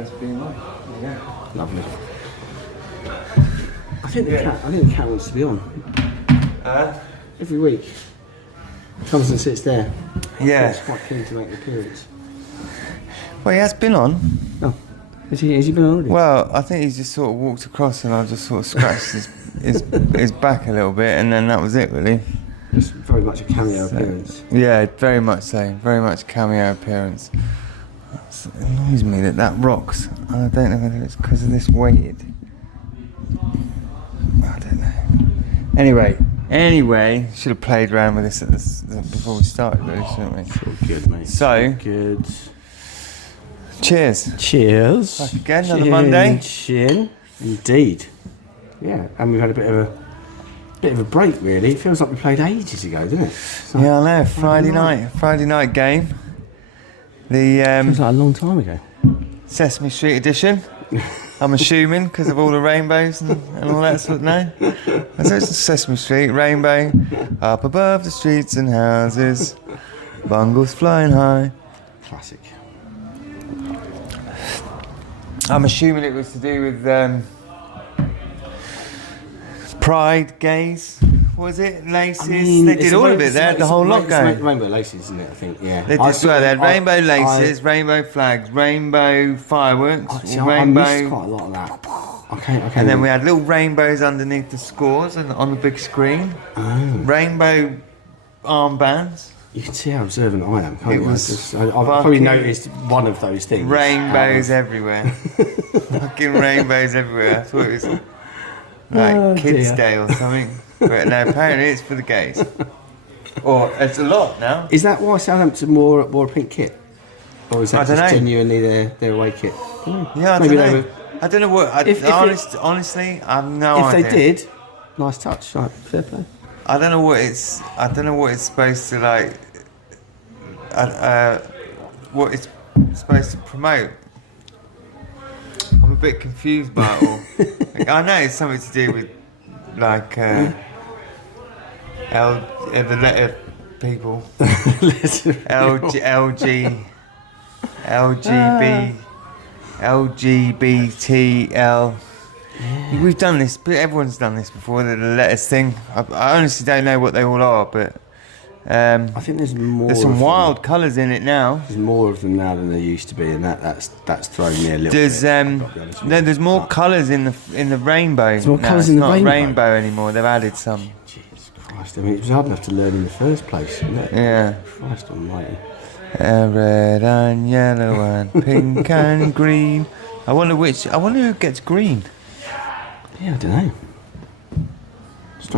has been like. Yeah. Lovely. I think the cat wants to be on. Every week. Comes and sits there. Yeah. He's quite keen to make an appearance. Well, he has been on. Oh. Has he been on already? Well, I think he's just sort of walked across and I just sort of scratched his back a little bit, and then that was it, really. Just very much a cameo appearance. Yeah, very much so. Very much cameo appearance. It annoys me that rocks. I don't know whether it's because of this weighted. I don't know. Anyway, should have played around with this before we started, really, shouldn't we? It's all good, mate. So, good. Cheers. Cheers. Back again, another Monday. Chin. Indeed. Yeah, and we've had a bit of a break, really. It feels like we played ages ago, doesn't it? Like yeah, I know. Friday night game. The feels like a long time ago. Sesame Street edition. I'm assuming because of all the rainbows and all that sort of no. So it's Sesame Street, rainbow, up above the streets and houses, bungles flying high. Classic. I'm assuming it was to do with pride, gays. What was it? Laces. I mean, they did all of it. They had the whole lot going. Rainbow laces, isn't it? I think. Yeah. They had rainbow laces, rainbow flags, rainbow fireworks, rainbow. I missed quite a lot of that. Okay. And then we had little rainbows underneath the scores and on the big screen. Oh. Rainbow armbands. You can see how observant I am, can't It you? was I've probably noticed one of those things. Rainbows everywhere. Fucking rainbows everywhere. I thought it was like Kids' Day or something. But no, apparently it's for the gays. Or it's a lot now. Is that why Southampton wore a pink kit? Or is that just genuinely their away kit? Yeah, I don't know. I don't know what. Honestly, I have no idea. If they did, nice touch. Right, fair play. I don't know what it's supposed to like. What it's supposed to promote. I'm a bit confused by it all. Like, I know it's something to do with like the letter people. LGBTL. Yeah. We've done this, but everyone's done this before. The letters thing. I honestly don't know what they all are, but I think there's more. There's some wild colours in it now. There's more of them now than there used to be, and that's thrown me a little bit. There's more colours in the rainbow. There's more colours in the rainbow. It's not rainbow anymore. They've added some. Jesus Christ! I mean, it was hard enough to learn in the first place, wasn't it? Yeah. Christ Almighty. Red and yellow and pink and green. I wonder who gets green. Yeah, I don't know.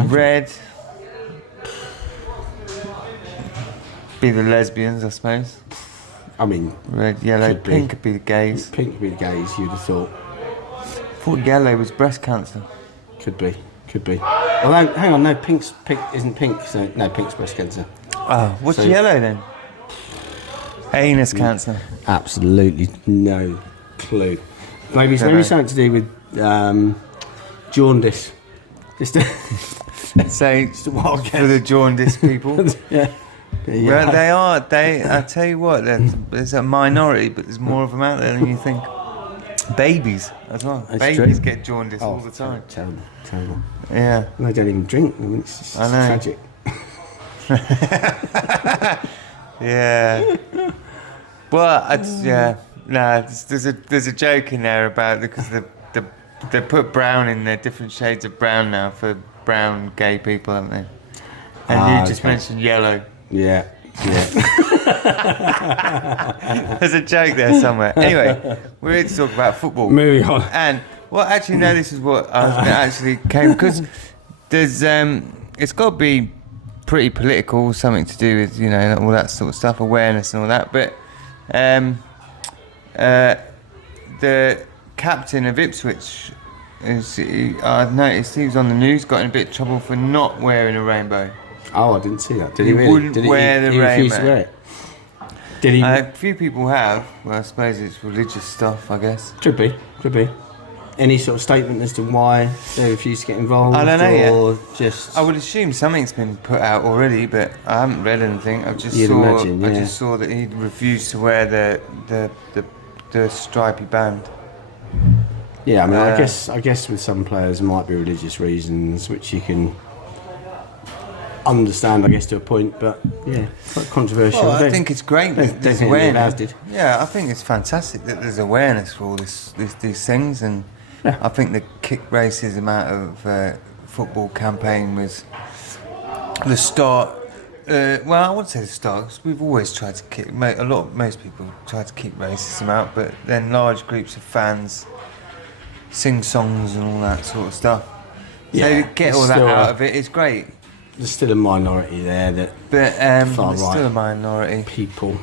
Red. Be the lesbians, I suppose. I mean, red, yellow, pink could be the gays. Pink could be the gays, you'd have thought. I thought yellow was breast cancer. Could be. Although, hang on, pink isn't pink, so no, pink's breast cancer. Oh, what's yellow then? Anus cancer. Absolutely no clue. Maybe something to do with jaundice. Just a wild guess. For the jaundice people. Yeah. Well, I tell you what, there's a minority, but there's more of them out there than you think. Babies as well. That's Babies true. get jaundice all the time. Terrible. Yeah. And they don't even drink. I mean, it's just tragic. Yeah. Well, there's a joke in there about because they put brown in there, different shades of brown now for brown gay people, haven't they? And you just mentioned yellow. Yeah. There's a joke there somewhere. Anyway, we're here to talk about football. Moving on. And actually, no, this is what I was actually came because there's it's got to be pretty political, something to do with all that sort of stuff, awareness and all that. But the captain of Ipswich I've noticed he was on the news, got in a bit of trouble for not wearing a rainbow. Oh, I didn't see that. Did he really? Wouldn't wear the rainbow. He refused to wear it? Did he? A few people have. Well, I suppose it's religious stuff, I guess. Could be. Any sort of statement as to why they refused to get involved? I don't know or yet. Just... I would assume something's been put out already, but I haven't read anything. I just saw that he refused to wear the the stripy band. Yeah, I mean, I guess with some players there might be religious reasons, which you can understand, I guess, to a point. But yeah, quite controversial. Well, I think it's great that there's awareness. Did. Yeah, I think it's fantastic that there's awareness for all these things, and I think the kick racism out of football campaign was the start. Well, I wouldn't say the start, 'cause we've always tried to kick. Most people try to keep racism out, but then large groups of fans sing songs and all that sort of stuff. Yeah, so to get all that out of it is great. There's still a minority there But far there's right still a minority. people,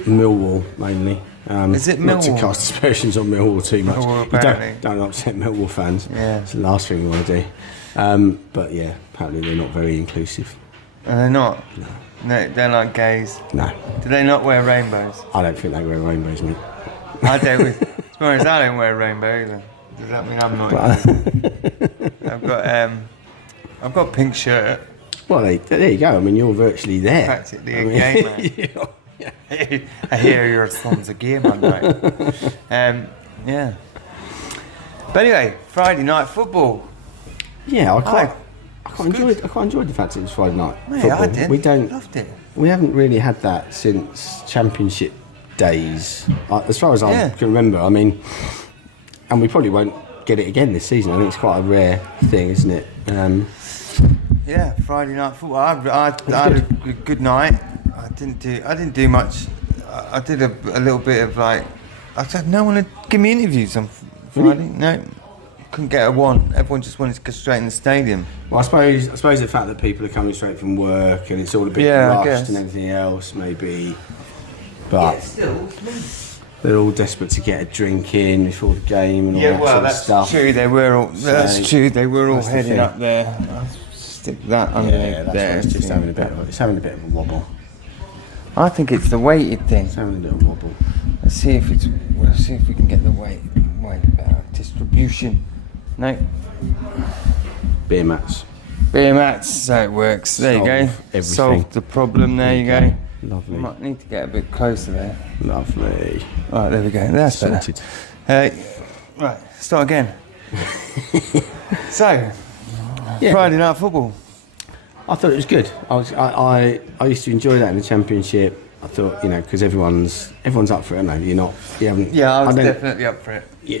Millwall mainly. Is it Not to Millwall? cast aspersions on Millwall too much. Millwall, You apparently. don't upset Millwall fans. Yeah. It's the last thing we want to do. But yeah, apparently they're not very inclusive. And they're not. No, they're like gays. No, Do they not wear rainbows? I don't think they wear rainbows, mate. I don't. As far as I don't wear a rainbow either. Does that mean I'm not? I've got a pink shirt. Well, there you go. I mean, you're virtually there. Practically a gay man. I hear your son's a gay man, right? Yeah. But anyway, Friday night football. Yeah, I quite enjoyed the fact that it was Friday night Mate, football. I did. Loved it. We haven't really had that since Championship days, as far as I can remember. I mean, and we probably won't get it again this season. I think it's quite a rare thing, isn't it? Yeah, Friday night football. I had a good night. I didn't do much. I did a little bit of like. I said no one would give me interviews on Friday. Really? No, couldn't get a one. Everyone just wanted to go straight in the stadium. Well, I suppose the fact that people are coming straight from work and it's all a bit rushed and everything else, maybe. But still. they're all desperate to get a drink in before the game and all that sort of stuff. True. They were all. That's true. They were all that's the heading thing. up there. I'll stick that underneath that's there. why it's just having a bit of a wobble. I think it's the weighted thing. It's having a little wobble. We'll see if we can get the weight distribution. No. Beer mats. Beer mats, so it works. There you go. Everything. Solved the problem. There you go. Lovely. We might need to get a bit closer there. Lovely. Right, there we go. That's Sorted. better. Right, start again. So, Yeah. Friday night football. I thought it was good. I used to enjoy that in the Championship. I thought, because everyone's up for it, aren't they? You haven't. Yeah, I was definitely up for it. Yeah,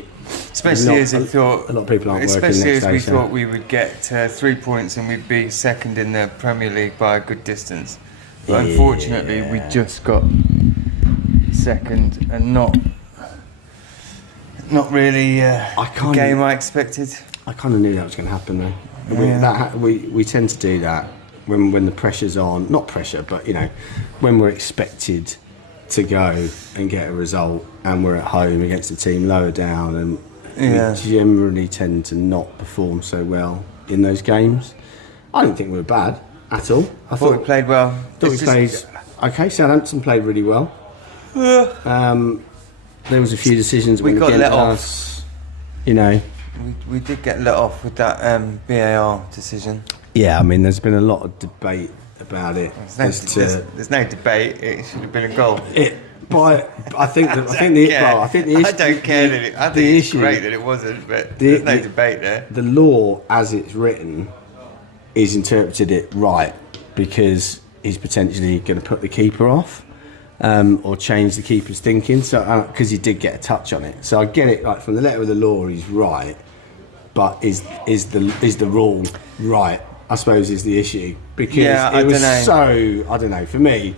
Especially as we thought. a lot of people aren't working Especially next as day, we so- thought we would get 3 points and we'd be second in the Premier League by a good distance. But unfortunately, we just got second and not really the game I expected. I kind of knew that was going to happen, though. Yeah. We tend to do that when the pressure's on. Not pressure, but when we're expected to go and get a result, and we're at home against a team lower down, and we generally tend to not perform so well in those games. I didn't think we were bad at all. I thought we played well. Okay. Southampton played really well. There was a few decisions we got let off. Us, We did get let off with that VAR decision. Yeah, I mean, there's been a lot of debate about it. There's no debate. It should have been a goal. But I think the issue. I don't care that I think it's great that it wasn't, but there's no debate there. The law, as it's written, is interpreted it right because he's potentially going to put the keeper off. Or change the keeper's thinking, so because he did get a touch on it. So I get it. Like from the letter of the law, he's right, but is the rule right? I suppose is the issue because it was so. I don't know. For me,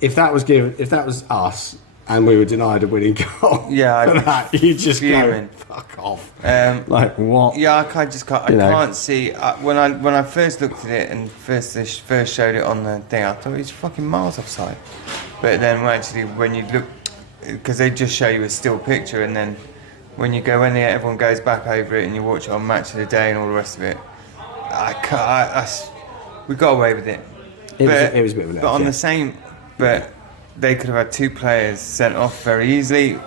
if that was us and we were denied a winning goal, you just fuming. go fuck off. Like what? Yeah, I can't see when I first looked at it and first showed it on the thing. I thought it was fucking miles offside. But then when you look, because they just show you a still picture, and then when everyone goes back over it and you watch it on Match of the Day and all the rest of it, we got away with it. It was a bit of a But on the same, they could have had 2 players sent off very easily.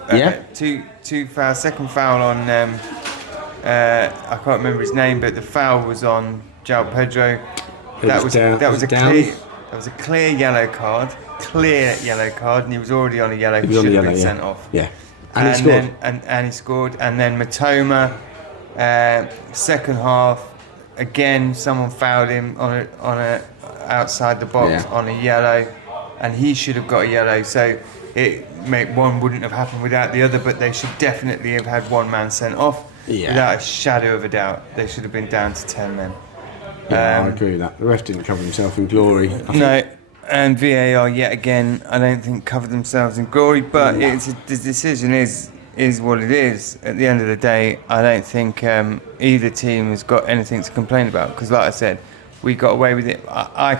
Two foul, second foul on, I can't remember his name, but the foul was on João Pedro. That was a clear yellow card. And he was already on a yellow. He should have been sent off. Yeah. And he scored. And he scored. And then Matoma, second half, again, someone fouled him on a outside the box on a yellow, and he should have got a yellow. So one wouldn't have happened without the other, but they should definitely have had one man sent off. Yeah. Without a shadow of a doubt, they should have been down to 10 men. Yeah, I agree with that. The ref didn't cover himself in glory. No, and VAR yet again, I don't think covered themselves in glory. But the decision is what it is. At the end of the day, I don't think either team has got anything to complain about. Because, like I said, we got away with it. I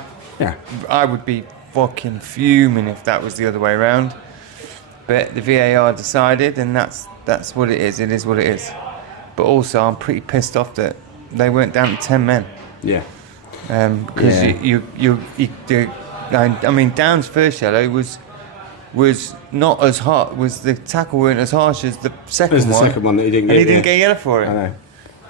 would be fucking fuming if that was the other way around. But the VAR decided, and that's what it is. It is what it is. But also, I'm pretty pissed off that they weren't down to 10 men. Yeah. Because I mean, Down's first yellow was not as hard. Was the tackle weren't as harsh as the second one? The second one that he didn't get. And he didn't get a yellow for it. I know.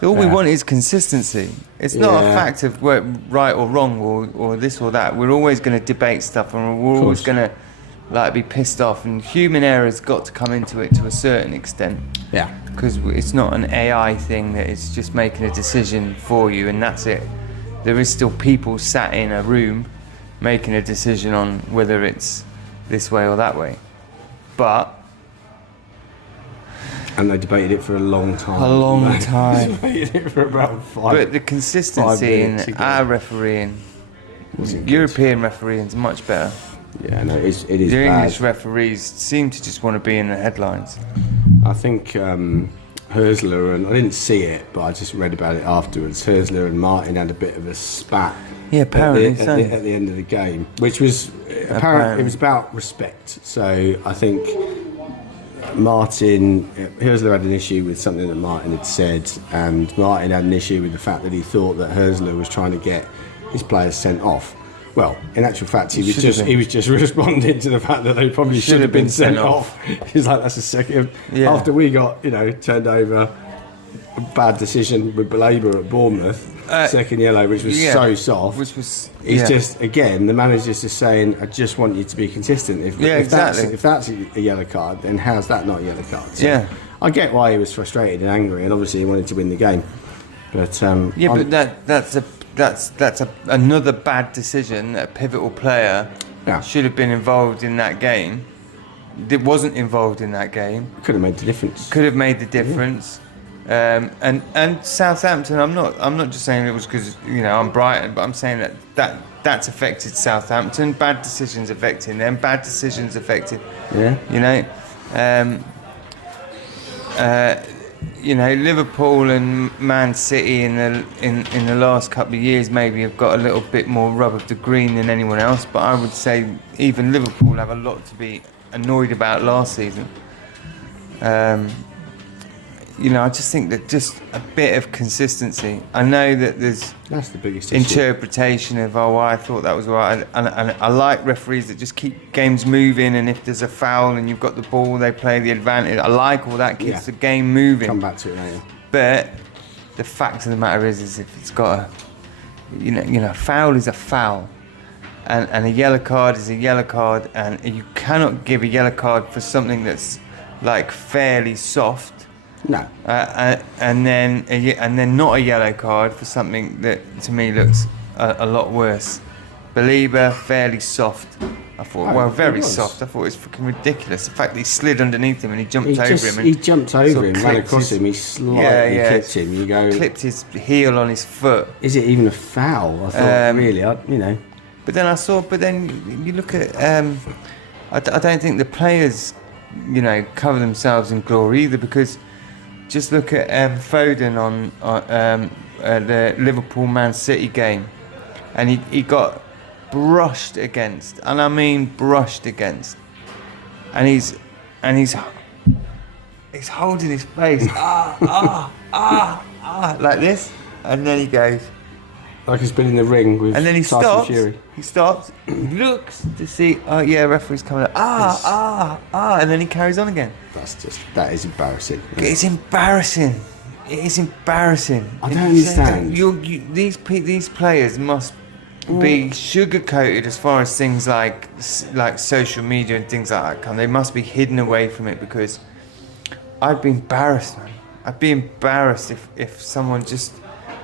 All we want is consistency. It's not a fact of right or wrong or this or that. We're always going to debate stuff, and we're always going to be pissed off. And human error's got to come into it to a certain extent. Yeah. Because it's not an AI thing that is just making a decision for you, and that's it. There is still people sat in a room making a decision on whether it's this way or that way. And they debated it for a long time. They debated it for about 5 But the consistency in our refereeing, European refereeing is much better. Yeah, no, it is the bad. English referees seem to just want to be in the headlines. I think Hösler, and I didn't see it, but I just read about it afterwards. Hösler and Martin had a bit of a spat. Yeah, apparently at the end of the game, which was apparently it was about respect. So I think Hösler had an issue with something that Martin had said, and Martin had an issue with the fact that he thought that Hösler was trying to get his players sent off. Well, in actual fact, he was just responding to the fact that they probably should have been sent off. He's like, that's a second. Yeah. After we got, turned over, a bad decision with Belaber at Bournemouth, second yellow, which was so soft. He's just, again, the manager's just saying, I just want you to be consistent. If that's a yellow card, then how's that not a yellow card? So I get why he was frustrated and angry, and obviously he wanted to win the game. But that's another bad decision that a pivotal player should have been involved in that game. It wasn't involved in that game. Could have made the difference. And Southampton, I'm not just saying it was because I'm Brighton, but I'm saying that's affected Southampton. Bad decisions affecting them. Bad decisions affected. Liverpool and Man City in the last couple of years maybe have got a little bit more rub of the green than anyone else, but I would say even Liverpool have a lot to be annoyed about last season. I just think that just a bit of consistency. I know that that's the biggest interpretation of I thought that was right, and I like referees that just keep games moving, and if there's a foul and you've got the ball, they play the advantage. I like all that, keeps the game moving. Come back to it later. But the fact of the matter is if it's got a foul is a foul, and a yellow card is a yellow card, and you cannot give a yellow card for something that's like fairly soft. No. And then not a yellow card for something that to me looks a lot worse. Belaber, fairly soft. I thought, very soft. I thought it was fucking ridiculous. The fact that he slid underneath him and he jumped over him. He jumped over him, ran across him, he slightly clipped him. You go, clipped his heel on his foot. Is it even a foul? I thought, really, But then you look at, I don't think the players, cover themselves in glory either, because just look at Foden on the Liverpool Man City game, and he got brushed against, and I mean brushed against, and he's holding his face like this, and then he goes like he's been in the ring with, and then he Tyson stops. Fury. He stops, he looks to see, referee's coming up, and then he carries on again. That is embarrassing. It's embarrassing. It is embarrassing. I don't understand. These players must be sugar-coated as far as things like social media and things like that come. They must be hidden away from it, because I'd be embarrassed, man. I'd be embarrassed if someone just.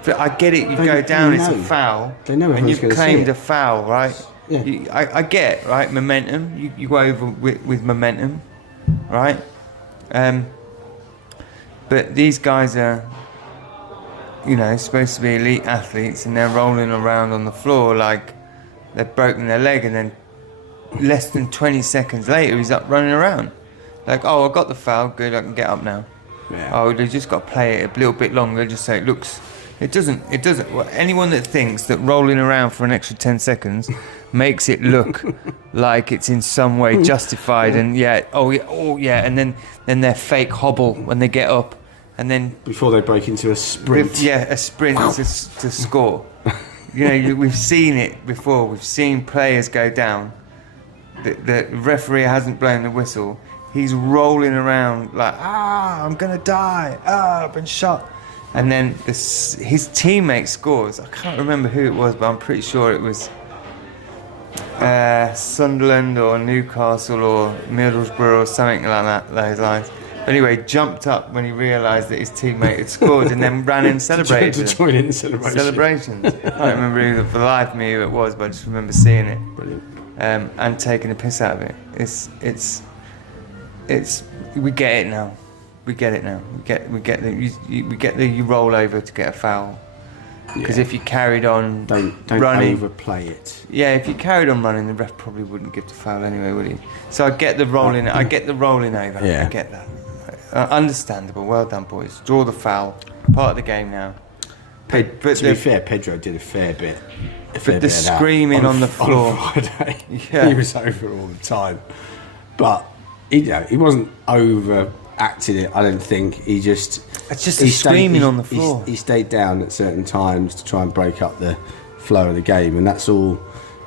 I get it. You go down, it's a foul, and you've claimed a foul, right? Yeah. I get it, right? Momentum. You go over with momentum, right? But these guys are, supposed to be elite athletes, and they're rolling around on the floor like they've broken their leg, and then less than 20 seconds later, he's up running around. Like, oh, I got the foul, good, I can get up now. Yeah. Oh, they just got to play it a little bit longer, just so it looks... It doesn't. Well, anyone that thinks that rolling around for an extra 10 seconds makes it look like it's in some way justified, and and then their fake hobble when they get up, and then before they break into a sprint. A sprint to score. We've seen it before. We've seen players go down. The referee hasn't blown the whistle. He's rolling around like, I'm gonna die. I've been shot. And then his teammate scores. I can't remember who it was, but I'm pretty sure it was Sunderland or Newcastle or Middlesbrough or something like that, those lines. But anyway, jumped up when he realised that his teammate had scored, and then ran in and celebrated. To join in the celebrations. I can't remember for the life of me who it was, but I just remember seeing it. Brilliant. And taking the piss out of it. It's we get it now. We get it now. We get that you roll over to get a foul. Because if you carried on don't running, overplay it. Yeah, if you carried on running, the ref probably wouldn't give the foul anyway, would he? So I get the rolling. I get the rolling over. Yeah. I get that. Understandable. Well done, boys. Draw the foul. Part of the game now. To be fair, Pedro did a fair bit. But the screaming on the floor. On Friday, he was over all the time. But he wasn't overacting it. I don't think he just. It's just screaming on the floor. He stayed down at certain times to try and break up the flow of the game, and that's all.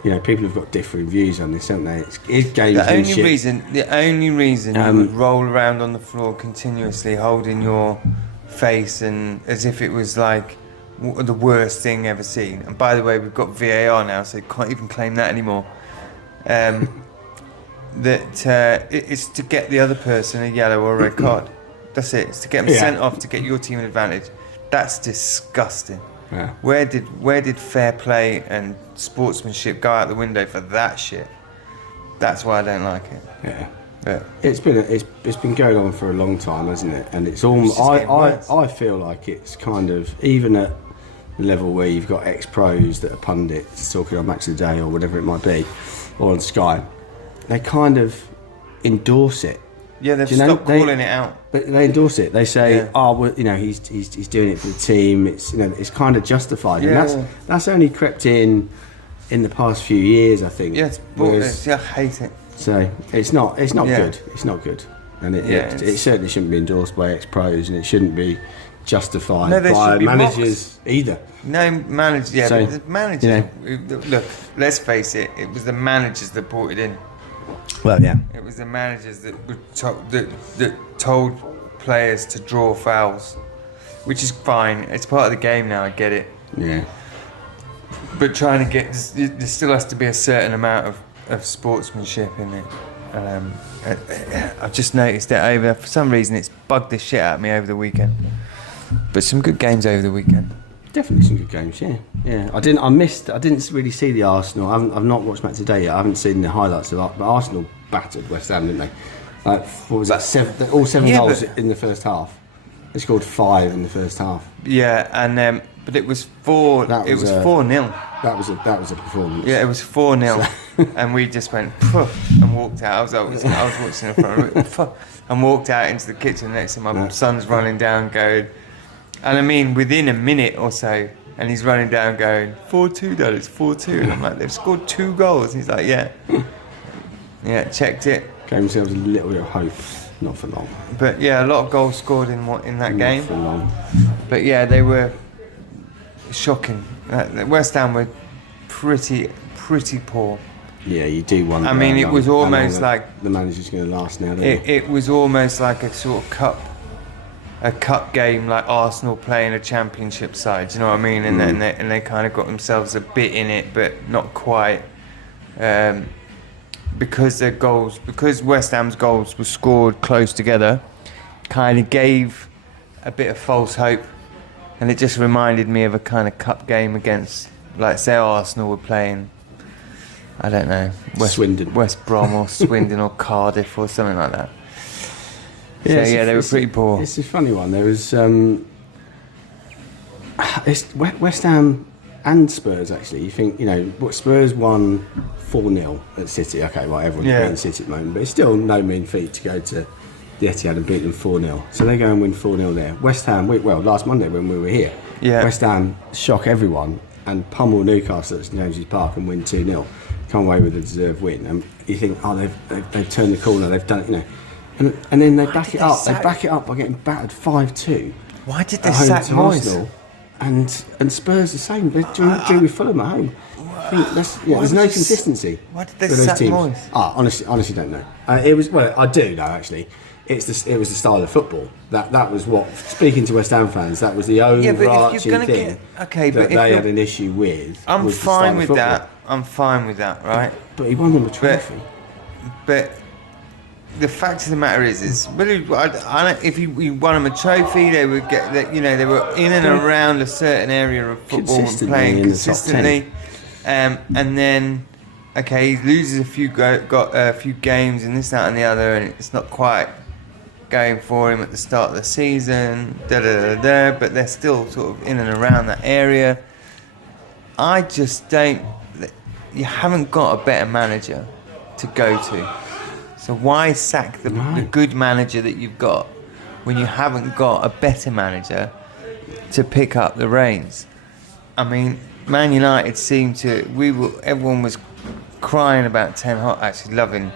People have got different views on this, haven't they? It's gamesmanship. The only reason you would roll around on the floor continuously, holding your face, and as if it was like the worst thing ever seen. And by the way, we've got VAR now, so you can't even claim that anymore. It's to get the other person a yellow or a red card. That's it. It's to get them sent off to get your team an advantage. That's disgusting. Yeah. Where did fair play and sportsmanship go out the window for that shit? That's why I don't like it. Yeah. But it's been going on for a long time, hasn't it? And it's almost I feel like it's kind of, even at the level where you've got ex-pros that are pundits talking on Match of the Day or whatever it might be, or on Sky, they kind of endorse it. Yeah, they've stopped calling it out. But they endorse it. They say, he's doing it for the team. It's kind of justified. Yeah. And that's only crept in the past few years, I think. Yeah, it's bullshit. I hate it. So it's not good. It's not good. And it certainly shouldn't be endorsed by ex-pros, and it shouldn't be justified by managers either. No managers. Yeah, but the managers. Look, let's face it. It was the managers that brought it in. Well, yeah. It was the managers that told players to draw fouls, which is fine. It's part of the game now. I get it. Yeah. But trying to get, there still has to be a certain amount of sportsmanship in it. I've just noticed that for some reason it's bugged the shit out of me over the weekend. But some good games over the weekend. Definitely some good games, yeah. I didn't really see the Arsenal. I've not watched Match today yet. I haven't seen the highlights of it. But Arsenal battered West Ham, didn't they? Like, what was that? Seven goals in the first half. They scored 5 in the first half. Yeah, and but it was 4. It was 4-0. That was a performance. Yeah, it was 4-0, and we just went poof and walked out. I was watching in front of it, and walked out into the kitchen next to my son's running down, going. And I mean, within a minute or so, and he's running down going, 4-2, Dad, it's 4-2. And I'm like, they've scored 2 goals. And he's like, yeah. Yeah, checked it. Gave themselves a little bit of hope, not for long. But yeah, a lot of goals scored in that game. Not for long. But yeah, they were shocking. West Ham were pretty poor. Yeah, you do wonder. I mean, it was almost like the manager's going to last now. It was almost like a sort of cup game, like Arsenal playing a championship side. Do you know what I mean? And they kind of got themselves a bit in it, but not quite. Because West Ham's goals were scored close together, kind of gave a bit of false hope, and it just reminded me of a kind of cup game against, like, say Arsenal were playing, I don't know, West Brom or Swindon or Cardiff or something like that. Yeah, so, they were pretty poor. It's a funny one. There was it's West Ham and Spurs, actually. You think, Spurs won 4-0 at City. Okay, well, everyone's beating City at the moment, but it's still no mean feat to go to the Etihad and beat them 4-0. So they go and win 4-0 there. West Ham, last Monday when we were here, West Ham shock everyone and pummel Newcastle at St James's Park and win 2-0. Come away with a deserved win. And you think, they've turned the corner, they've done it, And then they back it up. They back it up by getting battered 5-2. Why did they sack Moyes? And Spurs the same. They're doing with Fulham at home. I think there's no consistency. Why did they sack Moyes? Honestly, don't know. I do know actually. It was the style of football. That was what, speaking to West Ham fans, that was the overarching thing that they had an issue with. I'm fine with that. Right? But he won them a trophy. But the fact of the matter is really, if you won them a trophy, they would get that. They were in and around a certain area of football and playing consistently. And then, he loses a few games and this, that, and the other, and it's not quite going for him at the start of the season. But they're still sort of in and around that area. I just don't. You haven't got a better manager to go to. So why sack the good manager that you've got when you haven't got a better manager to pick up the reins? I mean, Man United seemed to... Everyone was crying about Ten Hag, actually loving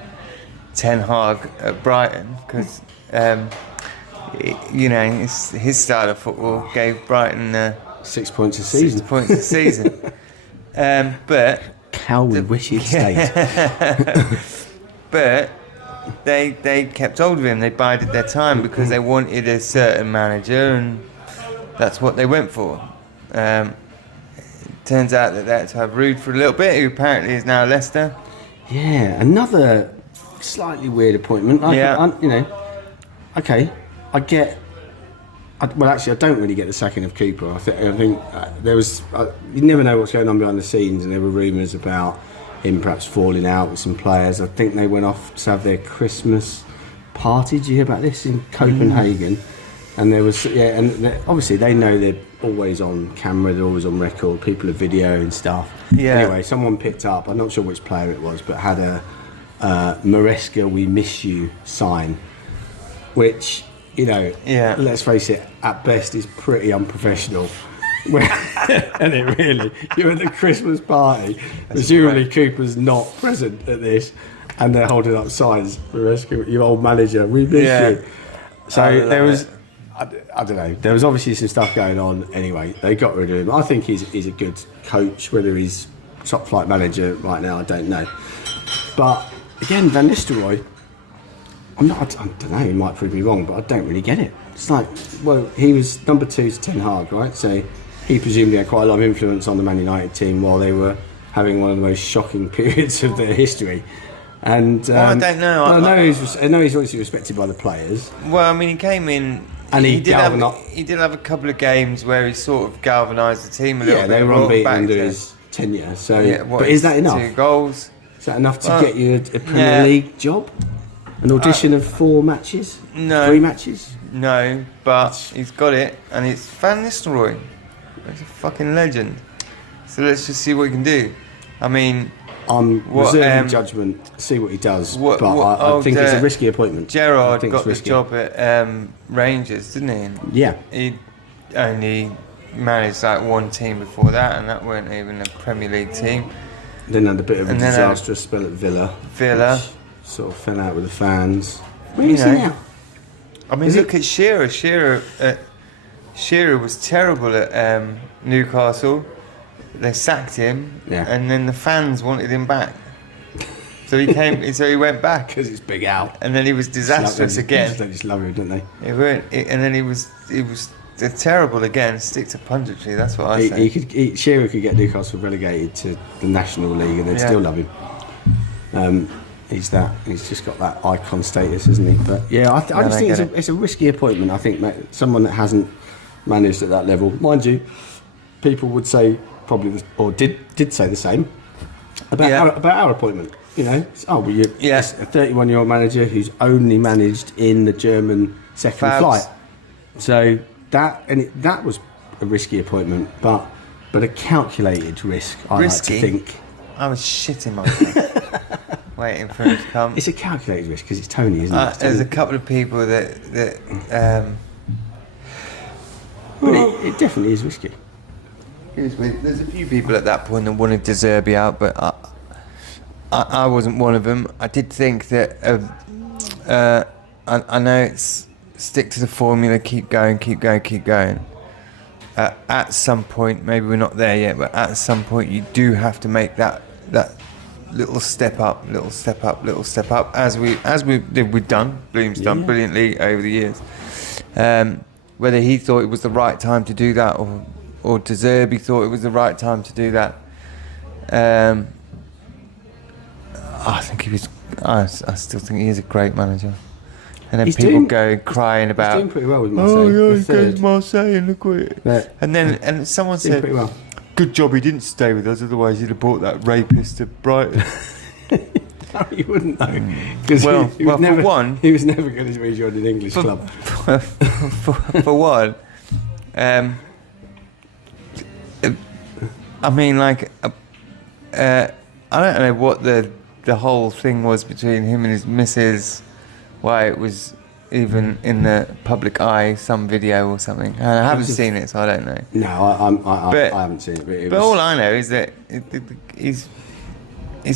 Ten Hag at Brighton, because, his style of football gave Brighton... 6 points a season. 6 points a season. But... How we wish he'd stayed. But... They kept hold of him. They bided their time because they wanted a certain manager, and that's what they went for. It turns out that they had to have Rude for a little bit, who apparently is now Leicester. Yeah, another slightly weird appointment. I get. I don't really get the sacking of Cooper. I think there was. You never know what's going on behind the scenes, and there were rumours about him perhaps falling out with some players. I think they went off to have their Christmas party. Did you hear about this in Copenhagen? And there was, obviously they know they're always on camera, they're always on record, people are video and stuff. Yeah. Anyway, someone picked up, I'm not sure which player it was, but had a Maresca, we miss you sign, which, let's face it, at best is pretty unprofessional. And it really, you're at the Christmas party, presumably Cooper's not present at this, and they're holding up signs, Maresca, your old manager, we miss you. So there was, I don't know, there was obviously some stuff going on. Anyway, they got rid of him. I think he's a good coach. Whether he's top flight manager right now, I don't know. But again, Van Nistelrooy, I don't know, he might prove me wrong, but I don't really get it. It's like, well, he was number 2 to Ten Hag, right? So he presumably had quite a lot of influence on the Man United team while they were having one of the most shocking periods of their history. And I don't know. I know he's obviously respected by the players. Well, I mean, he came in and he did have a couple of games where he sort of galvanised the team a little bit. Yeah, they were unbeaten under his tenure. So, but is that enough? 2 goals. Is that enough to get you a Premier League job? An audition of 4 matches? No. 3 matches? No, but he's got it, and it's Van Nistelrooy. He's a fucking legend. So let's just see what he can do. I mean, I'm reserving judgment, see what he does, but I think it's a risky appointment. Gerrard got the job at Rangers, didn't he? Yeah. He only managed like one team before that, and that weren't even a Premier League team. Then had a bit of a disastrous spell at Villa. Which sort of fell out with the fans. Where is he now? I mean, look at Shearer. Shearer was terrible at Newcastle. They sacked him, and then the fans wanted him back. So he came. So he went back because it's Big Al. And then he was disastrous again. They just love him, don't they? And then he was terrible again. Stick to punditry. That's what I say. Shearer could get Newcastle relegated to the National League, and they'd still love him. He's that. He's just got that icon status, isn't he? But yeah, I just think it's a risky appointment. I think someone that hasn't managed at that level, mind you, people would say probably or did say the same about our appointment. You know, a 31-year-old manager who's only managed in the German second flight. So that was a risky appointment, but a calculated risk. I like to think. I was shitting myself waiting for him to come. It's a calculated risk because it's Tony, isn't it? There's a couple of people that but it definitely is risky. There's a few people at that point that wanted De Zerbi out, but I wasn't one of them. I did think that I know it's stick to the formula, keep going. At some point, maybe we're not there yet, but at some point you do have to make that little step up, as we've done. Bloom's done brilliantly over the years. Whether he thought it was the right time to do that, or De Zerbi thought it was the right time to do that, I think he was. I still think he is a great manager. And then people go crying about. He's doing pretty well with Marseille. Oh yeah, he goes to Marseille and look at it. Yeah. And someone said, pretty well. "Good job he didn't stay with us, otherwise he'd have brought that rapist to Brighton." No, you wouldn't know. For one, he was never going to rejoin an English club. For one, I mean, like, I don't know what the whole thing was between him and his missus. Why it was even in the public eye, some video or something. And I haven't seen it, so I don't know. No, I haven't seen it. But all I know is that he's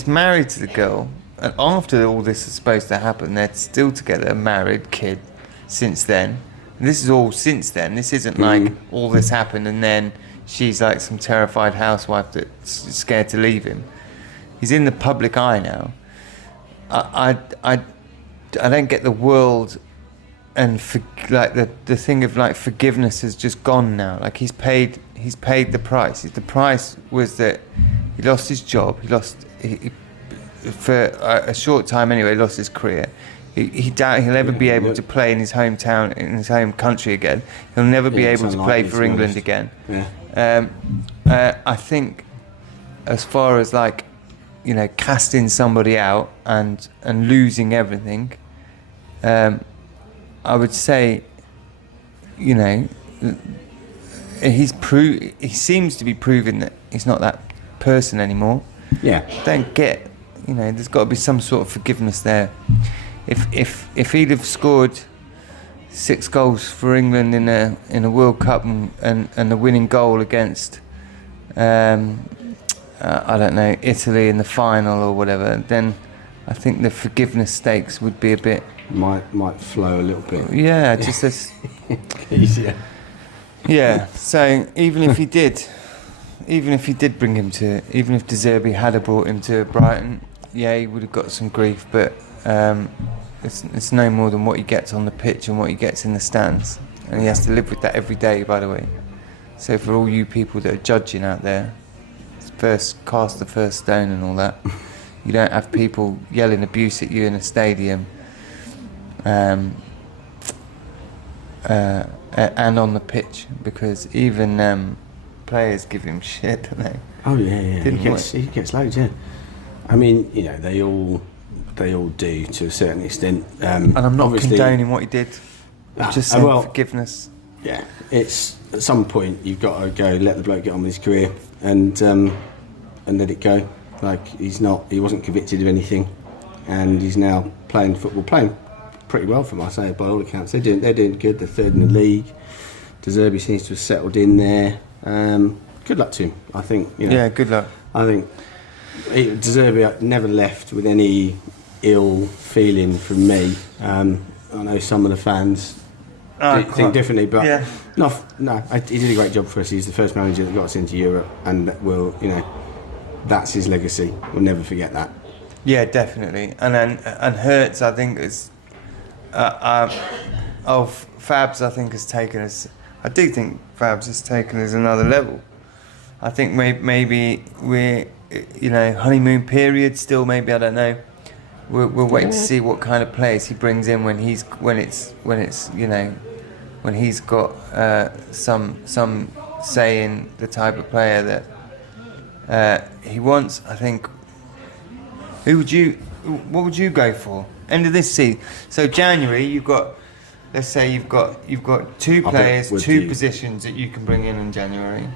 married to the girl, and after all this is supposed to happen, they're still together, married, kid, since then. And this is all since then. This isn't like all this happened and then she's like some terrified housewife that's scared to leave him. He's in the public eye now. I don't get the world, and the thing of like forgiveness has just gone now. Like he's paid the price. The price was that he lost his job. For a short time anyway. He lost his career. He doubt he'll ever be able to play in his hometown, in his home country again. He'll never be able to play for England again. Yeah. I think, as far as like, you know, casting somebody out and losing everything. I would say, you know, he seems to be proving that he's not that person anymore. Yeah. Don't get, you know, there's got to be some sort of forgiveness there. If he'd have scored 6 goals for England in a World Cup and the winning goal against I don't know, Italy in the final or whatever, then I think the forgiveness stakes would be a bit might flow a little bit. Yeah, just as easier. Yeah. So even if he did bring him to, even if De Zerbi had brought him to Brighton, yeah, he would have got some grief. But it's no more than what he gets on the pitch and what he gets in the stands, and he has to live with that every day. By the way, so for all you people that are judging out there, first cast the first stone and all that. You don't have people yelling abuse at you in a stadium. And on the pitch, because even players give him shit, don't they? Oh yeah. He gets loads, yeah. I mean, you know, they all do to a certain extent. And I'm not condoning what he did. I'm just saying forgiveness. Yeah, it's at some point you've got to go let the bloke get on with his career and let it go. Like he wasn't convicted of anything, and he's now playing pretty well for Marseille by all accounts. They're doing good. They're third in the league. De Zerbi seems to have settled in there. Good luck to him. I think. You know, yeah, good luck. I think De Zerbi never left with any ill feeling from me. I know some of the fans think differently, but yeah. He did a great job for us. He's the first manager that got us into Europe, and that's his legacy. We'll never forget that. Yeah, definitely. And Hertz, I think, is Fabs, I think, has taken us. I do think Fabs has taken us another level. I think maybe we're, honeymoon period still. Maybe, I don't know. we'll wait to see what kind of players he brings in when it's when he's got some say in the type of player that he wants. I think. What would you go for? End of this season. So January, let's say you've got two players, two positions that you can bring in January.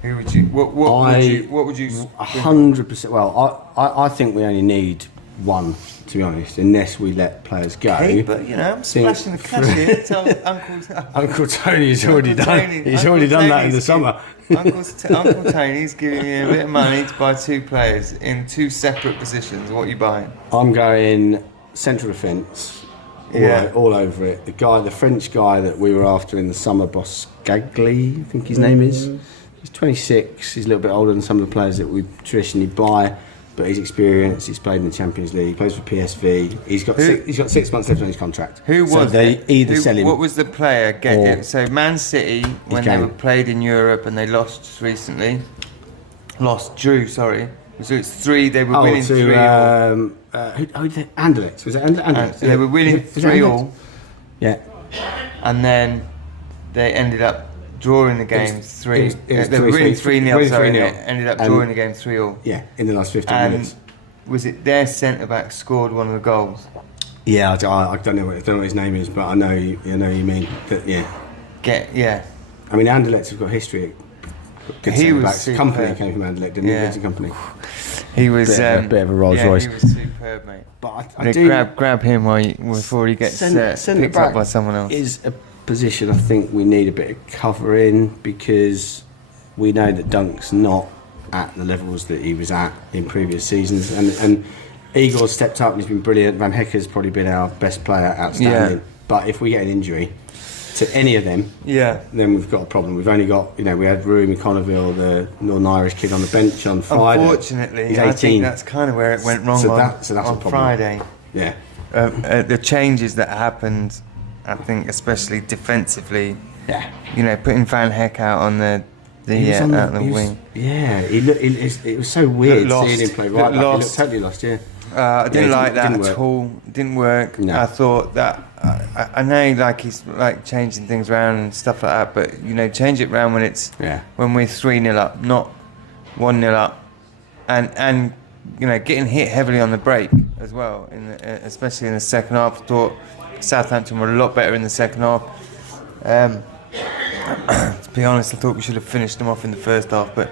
Who would you? What would you? 100%. Well, I think we only need one, to be honest, unless we let players go. Okay, but I'm splashing the cash here. Tell Uncle Tony's already done. He's already done that in the summer. Uncle Tony's giving you a bit of money to buy two players in two separate positions. What are you buying? I'm going central defence. All over it. The French guy that we were after in the summer, Boscagli, I think his name is. He's 26. He's a little bit older than some of the players that we traditionally buy, but he's experienced. He's played in the Champions League. He plays for PSV. He's got 6 months left on his contract. What was the player? So Man City, when they were played in Europe and they drew. Sorry. So it's 3. They were winning 3-3. Anderlecht. Was it Anderlecht? They were winning 3-3. Yeah. And then they ended up drawing the game 3. They were winning 3-0. Sorry, and ended up drawing the game 3-3. Yeah, in the last 15 minutes. Was it their centre back scored one of the goals? Yeah, I don't know what his name is, but I know you mean. But yeah. I mean, Anderlecht have got history. He was superb. Company came from Anderlecht, didn't he? It's a company. He was a bit of a Rolls Royce. He was superb, mate. But I do grab him before he gets picked up by someone else. Is a position I think we need a bit of cover in, because we know that Dunk's not at the levels that he was at in previous seasons, and Igor's stepped up and he's been brilliant. Van Hecke's probably been our best player, outstanding. But if we get an injury to any of them, then we've got a problem. We've only got, we had Rui McConneville, the Northern Irish kid, on the bench on Friday. Unfortunately, he's 18. I think that's kind of where it went wrong on Friday. Yeah. The changes that happened, I think, especially defensively. Yeah. Putting Van Heck out on the wing. Yeah. It was so weird seeing him play right back. He looked totally lost. Yeah. I didn't like that at all. It didn't work. No. I thought that I know he's changing things around and stuff like that, but change it around when we're 3-0 up, not 1-0 up, and getting hit heavily on the break as well. Especially in the second half, I thought Southampton were a lot better in the second half. To be honest, I thought we should have finished them off in the first half, but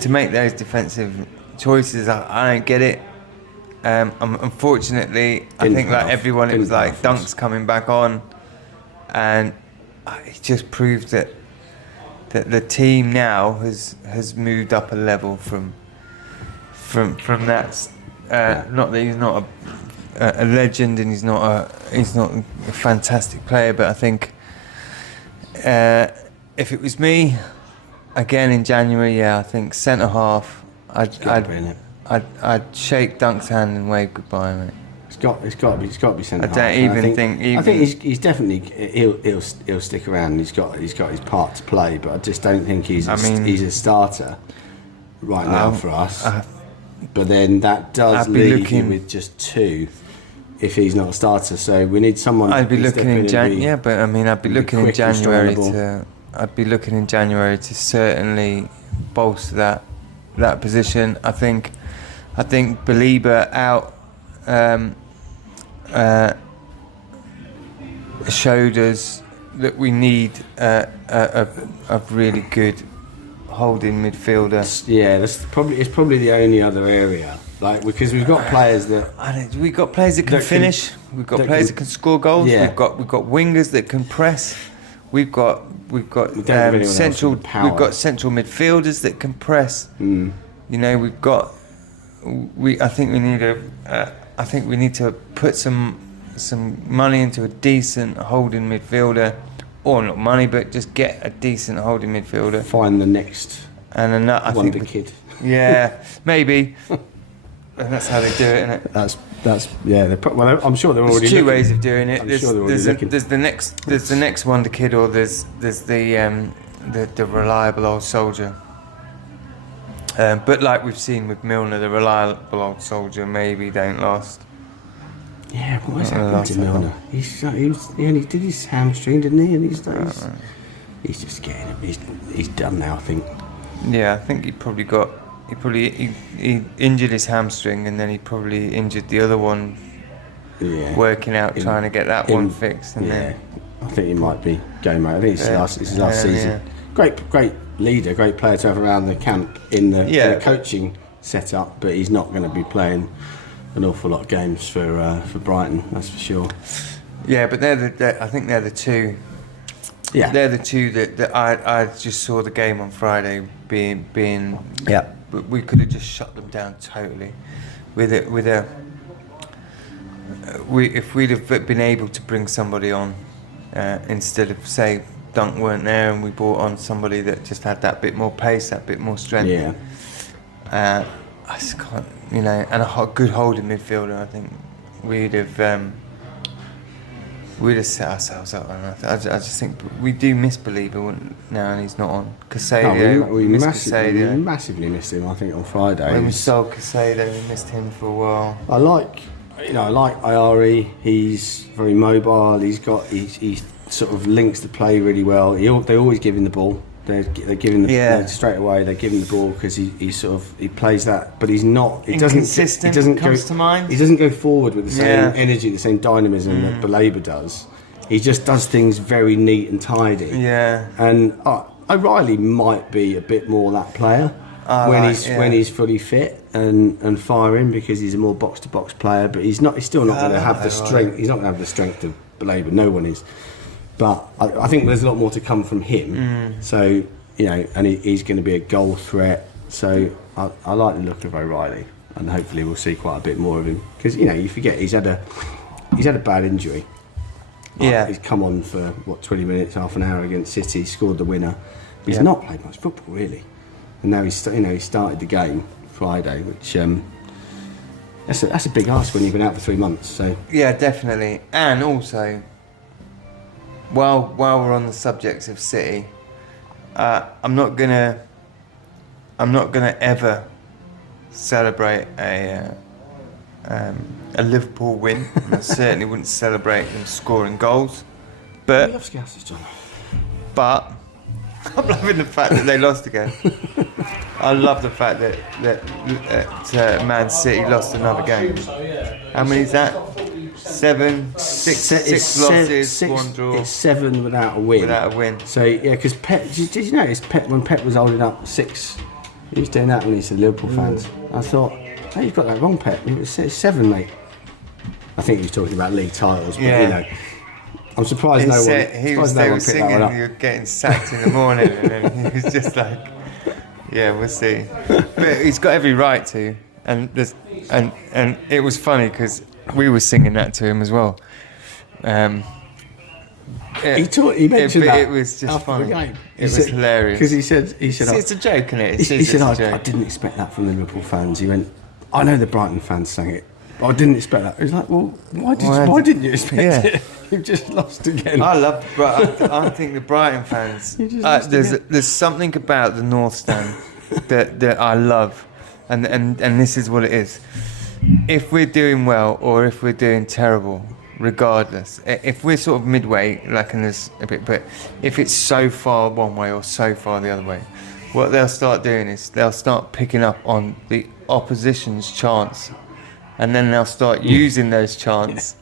to make those defensive choices, I don't get it. Unfortunately, I think everyone, it was Dunk's coming back on, and it just proves that the team now has moved up a level from that. Not that he's not a legend and he's not a fantastic player, but I think if it was me again in January, I think centre half, I'd shake Dunk's hand and wave goodbye, mate. It's got to be centre half. I think he's definitely he'll stick around. He's got his part to play, but I just don't think he's a starter right now for us. But then that does leave you with just 2 if he's not a starter. So we need someone. I'd be looking in January. But I'd be looking in January to certainly bolster that position. I think Belieber out showed us that we need a really good holding midfielder. Yeah, it's probably the only other area, because we've got players that we've got players that can finish. We've got players that can score goals. Yeah. We've got wingers that can press. We've got central midfielders that can press. I think we need to put some money into a decent holding midfielder, or not money, but just get a decent holding midfielder. Find the next wonder kid. Yeah, maybe. And that's how they do it, isn't it? I'm sure they're already. There's two ways of doing it. There's the next wonder kid, or there's the reliable old soldier. But like we've seen with Milner, the reliable old soldier maybe don't last. Yeah, what has happened to Milner? He only did his hamstring, didn't he? And he's just getting he's done now, I think. Yeah, I think he injured his hamstring, and then he probably injured the other one. Yeah. Working out, trying to get that one fixed, and then I think he might be going mate. I think it's his last season. Yeah. Great leader, great player to have around the camp in the coaching setup, but he's not going to be playing an awful lot of games for Brighton, that's for sure. Yeah, but I think they're the two. Yeah, they're the two that I just saw the game on Friday being. Yeah, we could have just shut them down totally, if we'd have been able to bring somebody on instead of, say, Dunk weren't there, and we brought on somebody that just had that bit more pace, that bit more strength. Yeah. I just can't, and a good holding midfielder. I think we'd have set ourselves up. And I just think we do miss Believer now, and he's not on. Casado, we massively missed him. I think on Friday. When we sold Casado, we missed him for a while. I like Ayari. He's very mobile. He sort of links the play really well. They always give him the ball. They're giving straight away. They're giving the ball because he plays that, but he's not. He inconsistent. He doesn't comes go to mind. He doesn't go forward with the same energy, the same dynamism that Belabor does. He just does things very neat and tidy. Yeah. And O'Reilly might be a bit more that player when he's fully fit and firing, because he's a more box to box player. But he's still not going to have the strength. He's not going to have the strength of Belabor. No one is. But I think there's a lot more to come from him. So, and he's going to be a goal threat. So I like the look of O'Reilly, and hopefully we'll see quite a bit more of him. Because, you forget he's had a bad injury. Yeah. He's come on for, 20 minutes, half an hour against City, scored the winner. But he's not played much football, really. And now he started the game Friday, which that's a big ask when you've been out for 3 months. So yeah, definitely. And also, while we're on the subject of City, I'm not gonna ever celebrate a Liverpool win. I certainly wouldn't celebrate them scoring goals. But I'm loving the fact that they lost again. I love the fact that Man City lost another game. How many is that? Six losses, one draw. It's 7 without a win. So yeah, because Pep, did you notice when Pep was holding up 6, he was doing that when he said Liverpool fans. I thought, oh, you've got that wrong, Pep. It's 7, mate. I think he was talking about league titles, but I'm surprised no one. He was singing, "You're getting sacked in the morning," and then he was just like, "Yeah, we'll see." But he's got every right to, and it was funny because we were singing that to him as well. He mentioned that. It was just funny. The game. It was hilarious because he said, "It's a joke, isn't it?" He said, "I didn't expect that from the Liverpool fans." He went, "I know the Brighton fans sang it, but I didn't expect that." He was like, "Well, why didn't you expect it? You've just lost again." I think the Brighton fans. There's something about the North Stand that I love, and this is what it is. If we're doing well or if we're doing terrible, regardless, if we're sort of midway, like, and there's a bit, but if it's so far one way or so far the other way, what they'll start doing is they'll start picking up on the opposition's chants, and then they'll start using those chants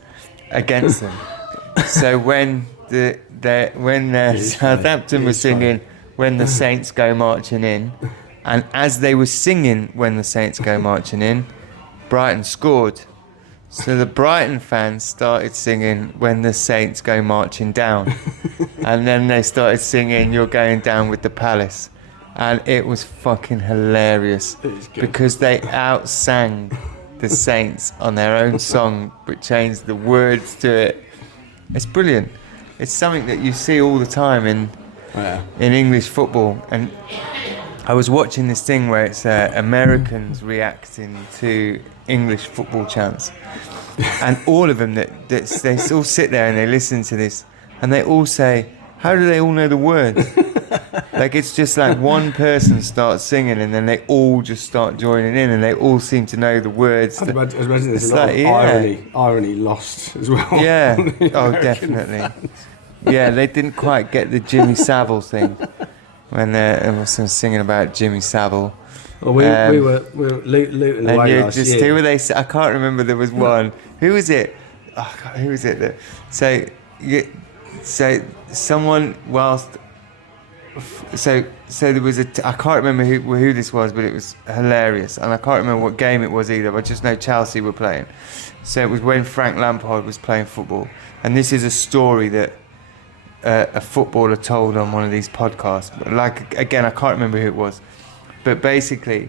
against them. So when Southampton was singing "When the Saints Go Marching In," and as they were singing "When the Saints Go Marching In," Brighton scored. So the Brighton fans started singing "When the Saints Go Marching Down," and then they started singing "You're Going Down with the Palace," and it was fucking hilarious because they outsang the Saints on their own song, but changed the words to it. It's brilliant. It's something that you see all the time in English football. And I was watching this thing where it's Americans reacting to English football chants, and all of them they all sit there and they listen to this, and they all say, "How do they all know the words?" Like it's just like one person starts singing and then they all just start joining in and they all seem to know the words. I imagine there's it's a lot like, of irony lost as well. Yeah. The Oh, American definitely. fans. Yeah, they didn't quite get the Jimmy Savile thing when they were singing about Jimmy Savile. Well, we were Luton And away you last just year. who were they? I can't remember. There was one. Who was it? Oh, God, who was it? That so someone whilst so there was I can't remember who this was, but it was hilarious, and I can't remember what game it was either. But I just know Chelsea were playing. So it was when Frank Lampard was playing football, and this is a story that a footballer told on one of these podcasts. But like again, I can't remember who it was. But basically,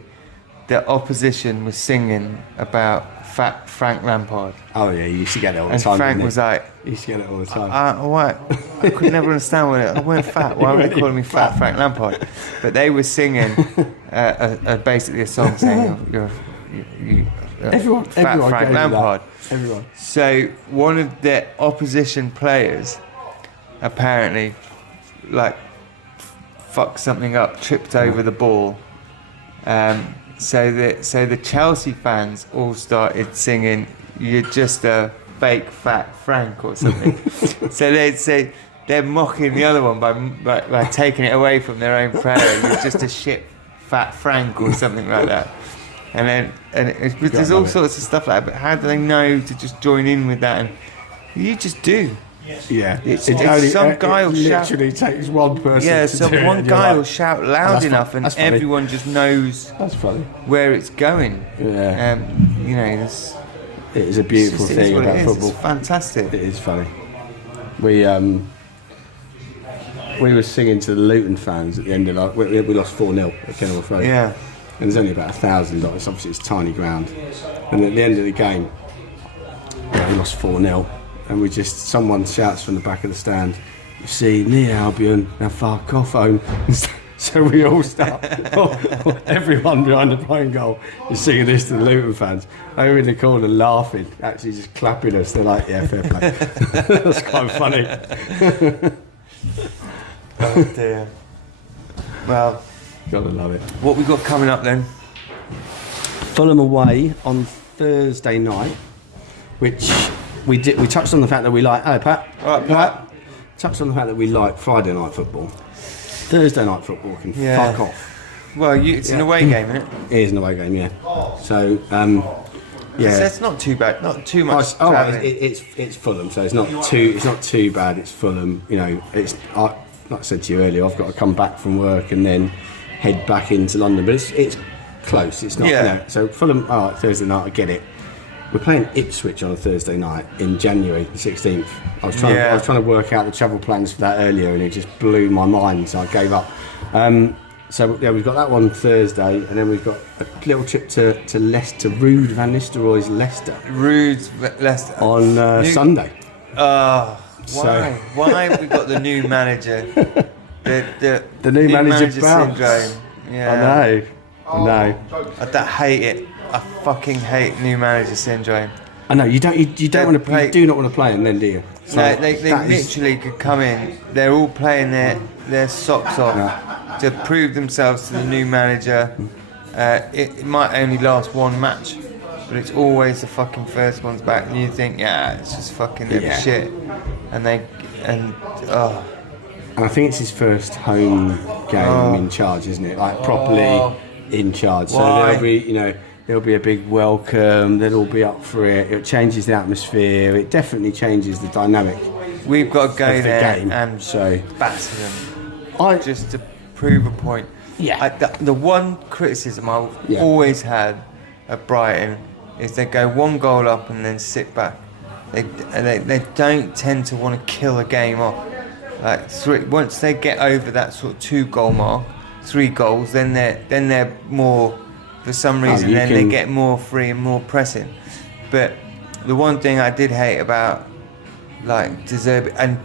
the opposition was singing about fat Frank Lampard. Oh yeah, you used to get it all the And time. Frank was like, you used to get it all the time. what? I could never understand what I weren't fat. Why were they calling me fat Frank Lampard? But they were singing basically a song saying, you everyone fat Frank Lampard. Everyone. So one of the opposition players apparently fucked something up, tripped over the ball. So the Chelsea fans all started singing, "You're just a fake fat Frank" or something. So they'd say they're mocking the other one by taking it away from their own player. "You're just a shit fat Frank" or something like that. And there's all sorts of stuff like that. But how do they know to just join in with that? And you just do. Yeah, It's some guy will shout. Literally takes one person. Yeah, to so do it, one and you're guy like, will shout loud enough, and that's funny. everyone just knows That's funny. where it's going. Yeah. It's It is a beautiful just, thing about football. It's fantastic. It is funny. We were singing to the Luton fans at the end of we lost 4-0 at Kenilworth Road. Yeah. And there's only about 1,000 of us. Obviously, it's tiny ground. And at the end of the game, we lost 4-0. And someone shouts from the back of the stand, "You see, near Albion, now fuck off home." So we all start, everyone behind the playing goal is singing this to the Luton fans. Over in the corner laughing, actually just clapping us. They're like, "Yeah, fair play." That's quite funny. Oh dear. Well, Gotta love it. what we got coming up then? Fulham away on Thursday night, which we touched on the fact that we like. Hello, Pat. All right, Pat. Touched on the fact that we like Friday night football. Thursday night football can Yeah. fuck off. Well, it's an away game, isn't it? It is an away game, yeah. So, yeah. So it's not too bad. Not too much. Oh, travelling. it's Fulham, so it's not too bad. It's Fulham, you know. Like I said to you earlier, I've got to come back from work and then head back into London, but it's close. It's not. Yeah. You know, so Fulham, Thursday night, I get it. We're playing Ipswich on a Thursday night in January the 16th. I was trying to work out the travel plans for that earlier, and it just blew my mind, so I gave up. So yeah, we've got that one Thursday, and then we've got a little trip to Leicester, Ruud van Nistelrooy's Leicester. Rude's Leicester On Sunday. Why? So- Why have we got the new manager? The new manager bounce. syndrome. Yeah. I know. I hate it. I fucking hate new manager syndrome. I know. You don't want to play. play- You do not want to play them, then, do you? So No, they that is- literally could come in. They're all playing their socks off to prove themselves to the new manager. It might only last one match, but it's always the fucking first ones back. And you think, yeah, it's just fucking shit. And And I think it's his first home game in charge, isn't it? Like properly in charge. So Why? there'll be a big welcome. They'll all be up for it. It changes the atmosphere. It definitely changes the dynamic we've got to go of the there game. and So batter them just to prove a point. Yeah. The one criticism I've Yeah. always had at Brighton is they go one goal up and then sit back. They don't tend to want to kill a game off. Once they get over that sort of 2-goal mark, 3 goals, then they're more, for some reason, they get more free and more pressing. But the one thing I did hate about De Zerbi and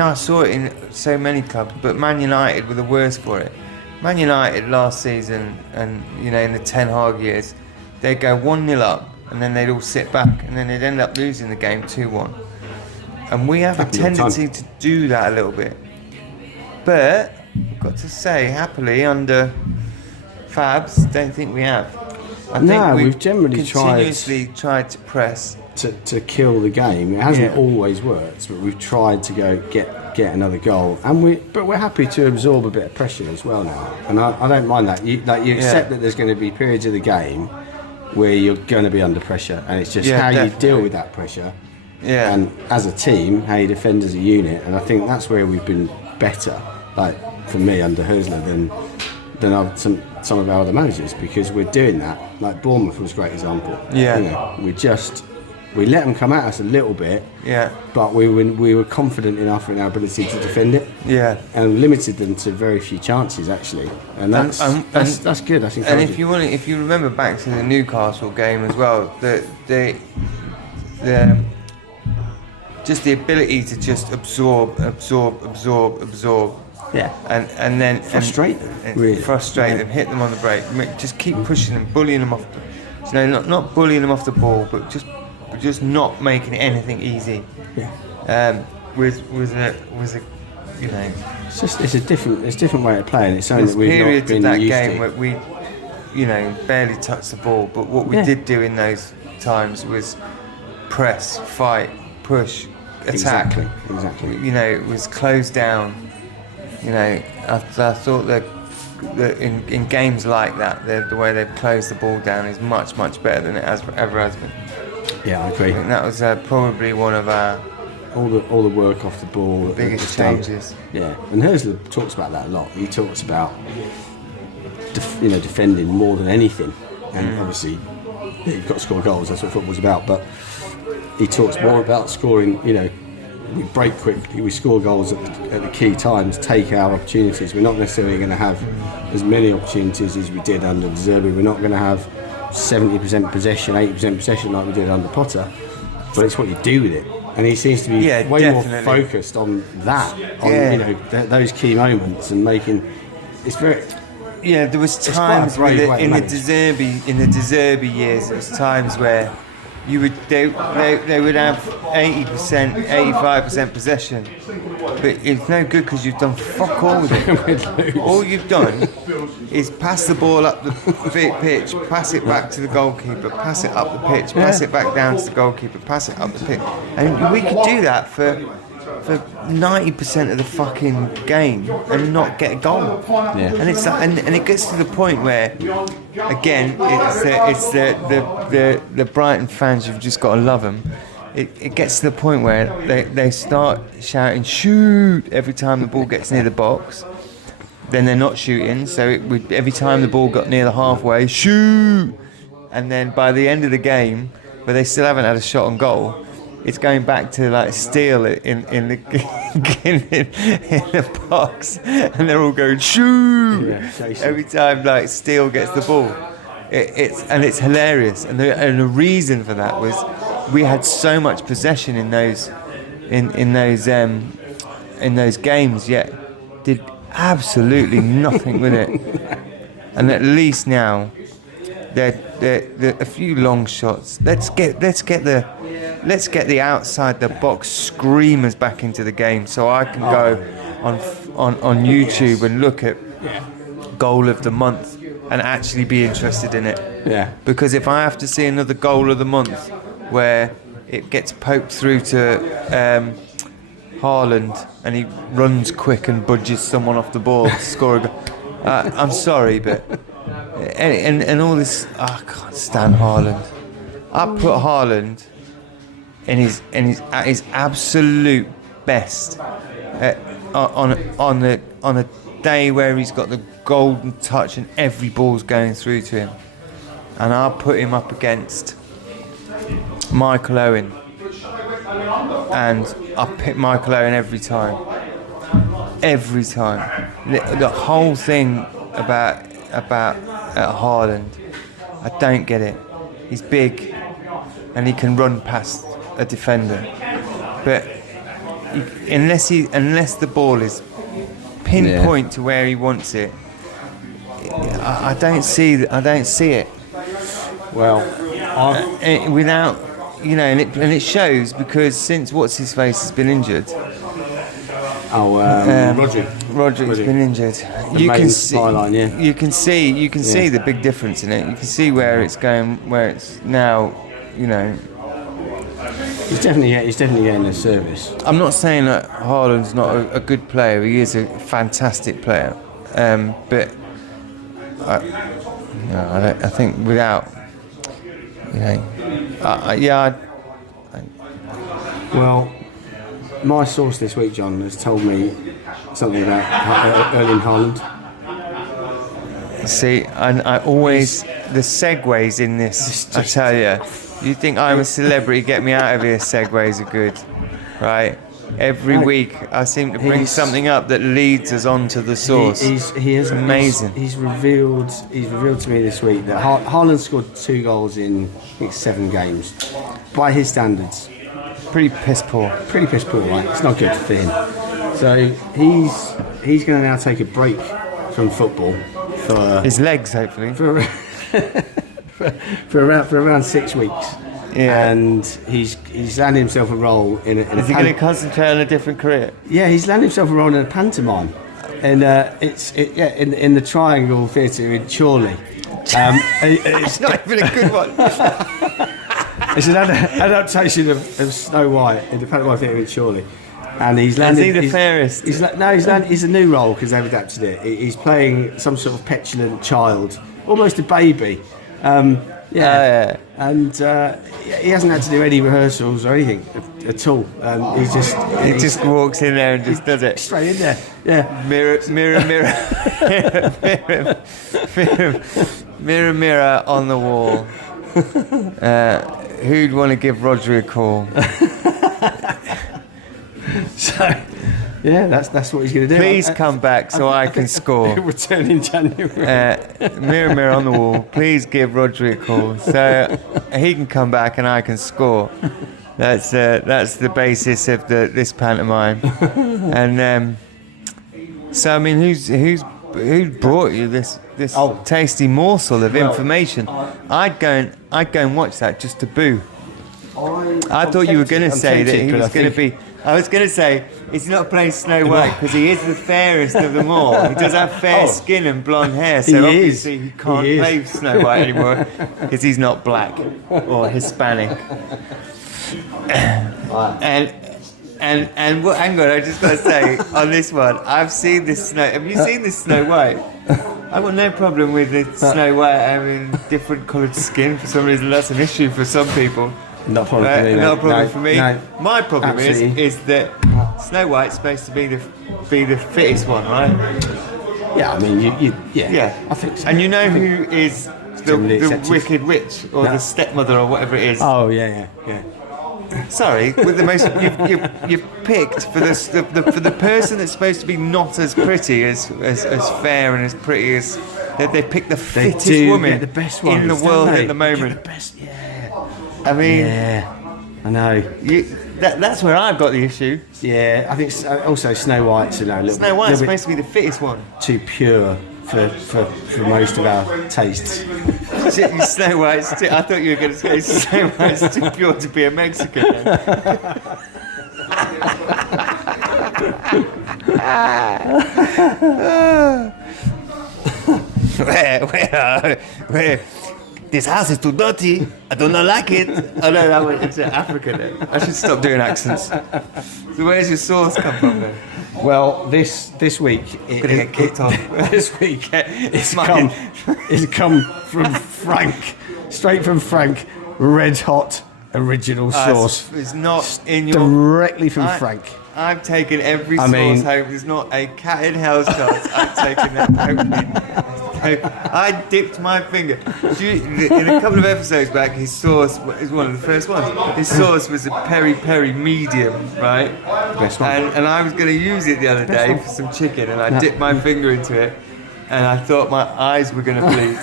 I saw it in so many clubs, but Man United were the worst for it. Man United last season, and in the Ten Hag years, they'd go 1-0 up, and then they'd all sit back, and then they'd end up losing the game 2-1. And we have a tendency to do that a little bit. But I've got to say, happily under Fabs, don't think we have. I think we've generally continuously tried to press to kill the game. It hasn't always worked, but we've tried to go get another goal, and we're happy to absorb a bit of pressure as well now. And I don't mind that. You accept that there's going to be periods of the game where you're going to be under pressure, and it's just how you deal with that pressure. Yeah. And as a team, how you defend as a unit, and I think that's where we've been better. Like for me, under Hösler than some of our other managers, because we're doing that. Like Bournemouth was a great example. Yeah. You know, we let them come at us a little bit. Yeah. But we were confident enough in our ability to defend it. Yeah. And limited them to very few chances actually, and that's good. That's encouraging. And if you remember back to the Newcastle game as well, the just the ability to just absorb. Yeah. And then frustrate them, hit them on the break, just keep pushing them, bullying them off. Not bullying them off the ball, but just not making anything easy. Yeah. Was a you know. It's a different way of playing. It's something that we've not been used to. Periods of that game where we, barely touched the ball, but what we did do in those times was press, fight, push, attack. Exactly. It was closed down. I thought that in games like that, the way they've closed the ball down is much, much better than it ever has been. Yeah, I agree. I think that was probably one of our all the work off the ball, the biggest changes. Yeah, and Hösler talks about that a lot. He talks about defending more than anything, and obviously you've got to score goals. That's what football's about. But he talks more about scoring. We break quickly, we score goals at the key times, take our opportunities. We're not necessarily going to have as many opportunities as we did under De Zerbi. We're not going to have 70% possession, 80% possession like we did under Potter, but it's what you do with it. And he seems to be way more focused on that, on those key moments and making. It's very. Yeah, there was times in the De Zerbi years. There was times where they would have 80%, 85% possession, but it's no good because you've done fuck all with it. All you've done is pass the ball up the pitch, pass it back to the goalkeeper, pass it up the pitch, pass it back down to the goalkeeper, pass it up the pitch, and we could do that for 90% of the fucking game and not get a goal. Yeah. And it's and it gets to the point where, again, it's the Brighton fans. You've just got to love them. It gets to the point where they start shouting "shoot" every time the ball gets near the box. Then they're not shooting, so every time the ball got near the halfway, shoot. And then by the end of the game, where they still haven't had a shot on goal, it's going back to like Steele in the in the box, and they're all going shoot every time like Steele gets the ball. It's hilarious, and the reason for that was we had so much possession in those games, yet did absolutely nothing with it. And at least now, they're a few long shots. Let's get the outside the box screamers back into the game, so I can go on YouTube and look at goal of the month and actually be interested in it. Yeah. Because if I have to see another goal of the month where it gets poked through to Haaland and he runs quick and budges someone off the ball to score a goal, I'm sorry, but and all this, I can't stand Haaland. I put Haaland at his absolute best on a day where he's got the golden touch and every ball's going through to him, and I'll put him up against Michael Owen, and I pick Michael Owen every time. The whole thing about Haaland, I don't get it. He's big and he can run past a defender, but unless the ball is pinpoint to where he wants it, I don't see it. Well, without and it shows, because since what's his face has been injured, Rodri's been injured. You can see, you can see the big difference in it. You can see where it's going, where it's now. You know, he's definitely getting the service. I'm not saying that Haaland's not a good player. He is a fantastic player, but I think without, you know, Well, my source this week, John, has told me something about Erling Haaland. See, I always the segues in this. I tell you, you think I'm a celebrity? Get me out of here. Segues are good, right? Every week I seem to bring something up that leads us on to the source. It's amazing. He's revealed to me this week that Haaland scored 2 goals in I think 7 games. By his standards, pretty piss poor. Pretty piss poor, right? It's not good for him. So he's going to now take a break from football for his legs, hopefully. For around 6 weeks. Yeah. And he's landed himself a role in a Is he going to concentrate on a different career? Yeah, he's landed himself a role in a pantomime. And in the Triangle Theatre in Chorley. It's not even a good one. It's an adaptation of Snow White in the pantomime theatre in Chorley. And he's landed. Is he the fairest? He's a new role because they've adapted it. He's playing some sort of petulant child, almost a baby. And he hasn't had to do any rehearsals or anything at all. He just walks in there and just does it straight in there. Yeah. Mirror, mirror, mirror on the wall. Who'd want to give Rodri a call? So, yeah, that's what he's going to do. Please come back so I can score. He'll return in January. Mirror, mirror on the wall. Please give Rodri a call so he can come back and I can score. That's the basis of this pantomime. And so I mean, who brought you this tasty morsel of information? I'd go and watch that just to boo. I thought you were going to say that he was going to be. I was going to say he's not playing Snow White because he is the fairest of them all. He does have fair skin and blonde hair, so obviously he can't play Snow White anymore because he's not black or Hispanic. And hang on, I just got to say on this one, I've seen this Snow. Have you seen this Snow White? I've got no problem with the Snow White having different coloured skin. For some reason, that's an issue for some people. Not a problem for me. Not a problem for me. No. My problem is that Snow White's supposed to be the fittest one, right? Yeah, I mean, yeah. I think so. And you know who is the wicked witch or the stepmother or whatever it is? Oh yeah. Sorry, with the most you've picked for the person that's supposed to be not as pretty as fair and as pretty as they picked the fittest woman the best ones, in the world at the moment. The best, I mean, I know. That's where I've got the issue. Yeah, I think also Snow White's Snow White's supposed to be the fittest one. Too pure for most of our tastes. Snow White's I thought you were going to say Snow White's too pure to be a Mexican. Where? This house is too dirty. I do not like it. Oh no, it's Africa then. I should stop doing accents. So where's your sauce come from then? Well, this week get kicked off. This week it's come from Frank, straight from Frank, red hot original sauce. It's not in your directly from Frank. I've taken every sauce home. There's not a cat in hell's cars. I've taken that home. I dipped my finger. In a couple of episodes back, his sauce is one of the first ones. His sauce was a peri-peri medium, right? Best one. And I was going to use it the other day for some chicken, and I dipped my finger into it, and I thought my eyes were going to bleed.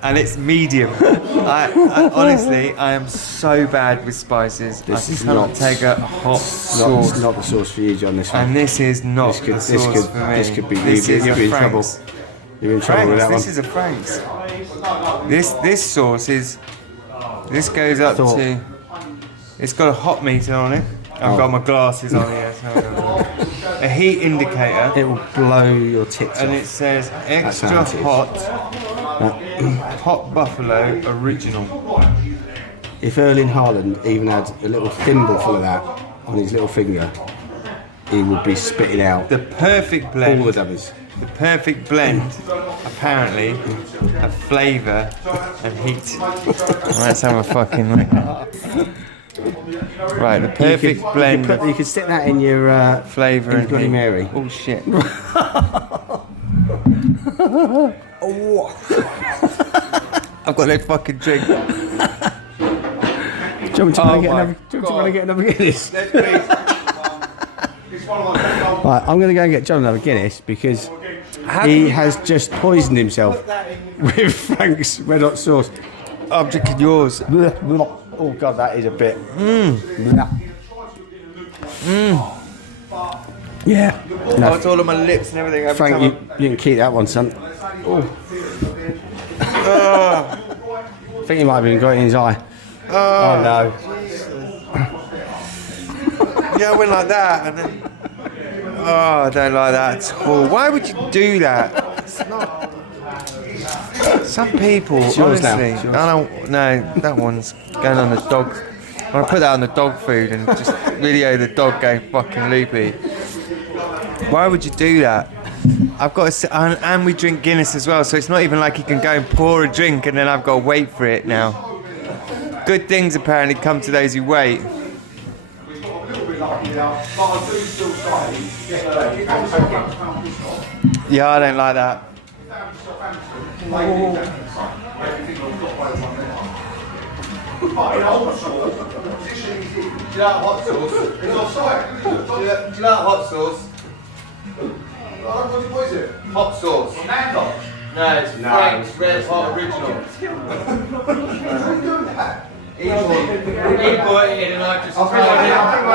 And it's medium. I honestly, I am so bad with spices. I cannot take a hot sauce. It's not the sauce for you, John. This one. And this is not the sauce for me. This could be. You'll be in trouble. You're in trouble with that one. This is a Frank's. This sauce is. This goes up to. It's got a hot meter on it. I've got my glasses on here. So a heat indicator. It will blow your tits And off. it says extra how it is. hot buffalo original. If Erling Haaland even had a little thimble full of that on his little finger, he would be spitting out The perfect blend. all the dummies. The perfect blend, apparently, of flavour and heat. Let's have a fucking look. Right, the perfect blend You could stick that in your flavour in and Bloody heat. Mary. Oh shit. I've got no fucking drink. Do you want me to get another Guinness? Let's please. Right, I'm going to go and get John another Guinness because he has just poisoned himself with Frank's red hot sauce. I'm drinking yours. Oh god, that is a bit. Yeah. Oh, it's all on my lips and everything. Every Frank, time you can keep that one, son. I think he might have even got it in his eye. Oh no. Yeah, I went like that and then. Oh, I don't like that at all. Why would you do that? It's not. Some people, yours honestly, now. It's yours. I don't. No, that one's going on the dog. I'm gonna put that on the dog food and just video the dog going fucking loopy. Why would you do that? I've got to, and we drink Guinness as well, so it's not even like you can go and pour a drink and then I've got to wait for it now. Good things apparently come to those who wait. Yeah, I don't like that. Do you like hot sauce? It's offside. Do you like hot sauce? What is it? Hot sauce. Nando's? No, it's Frank's Red Hot Original. He bought it in and I just tried it. I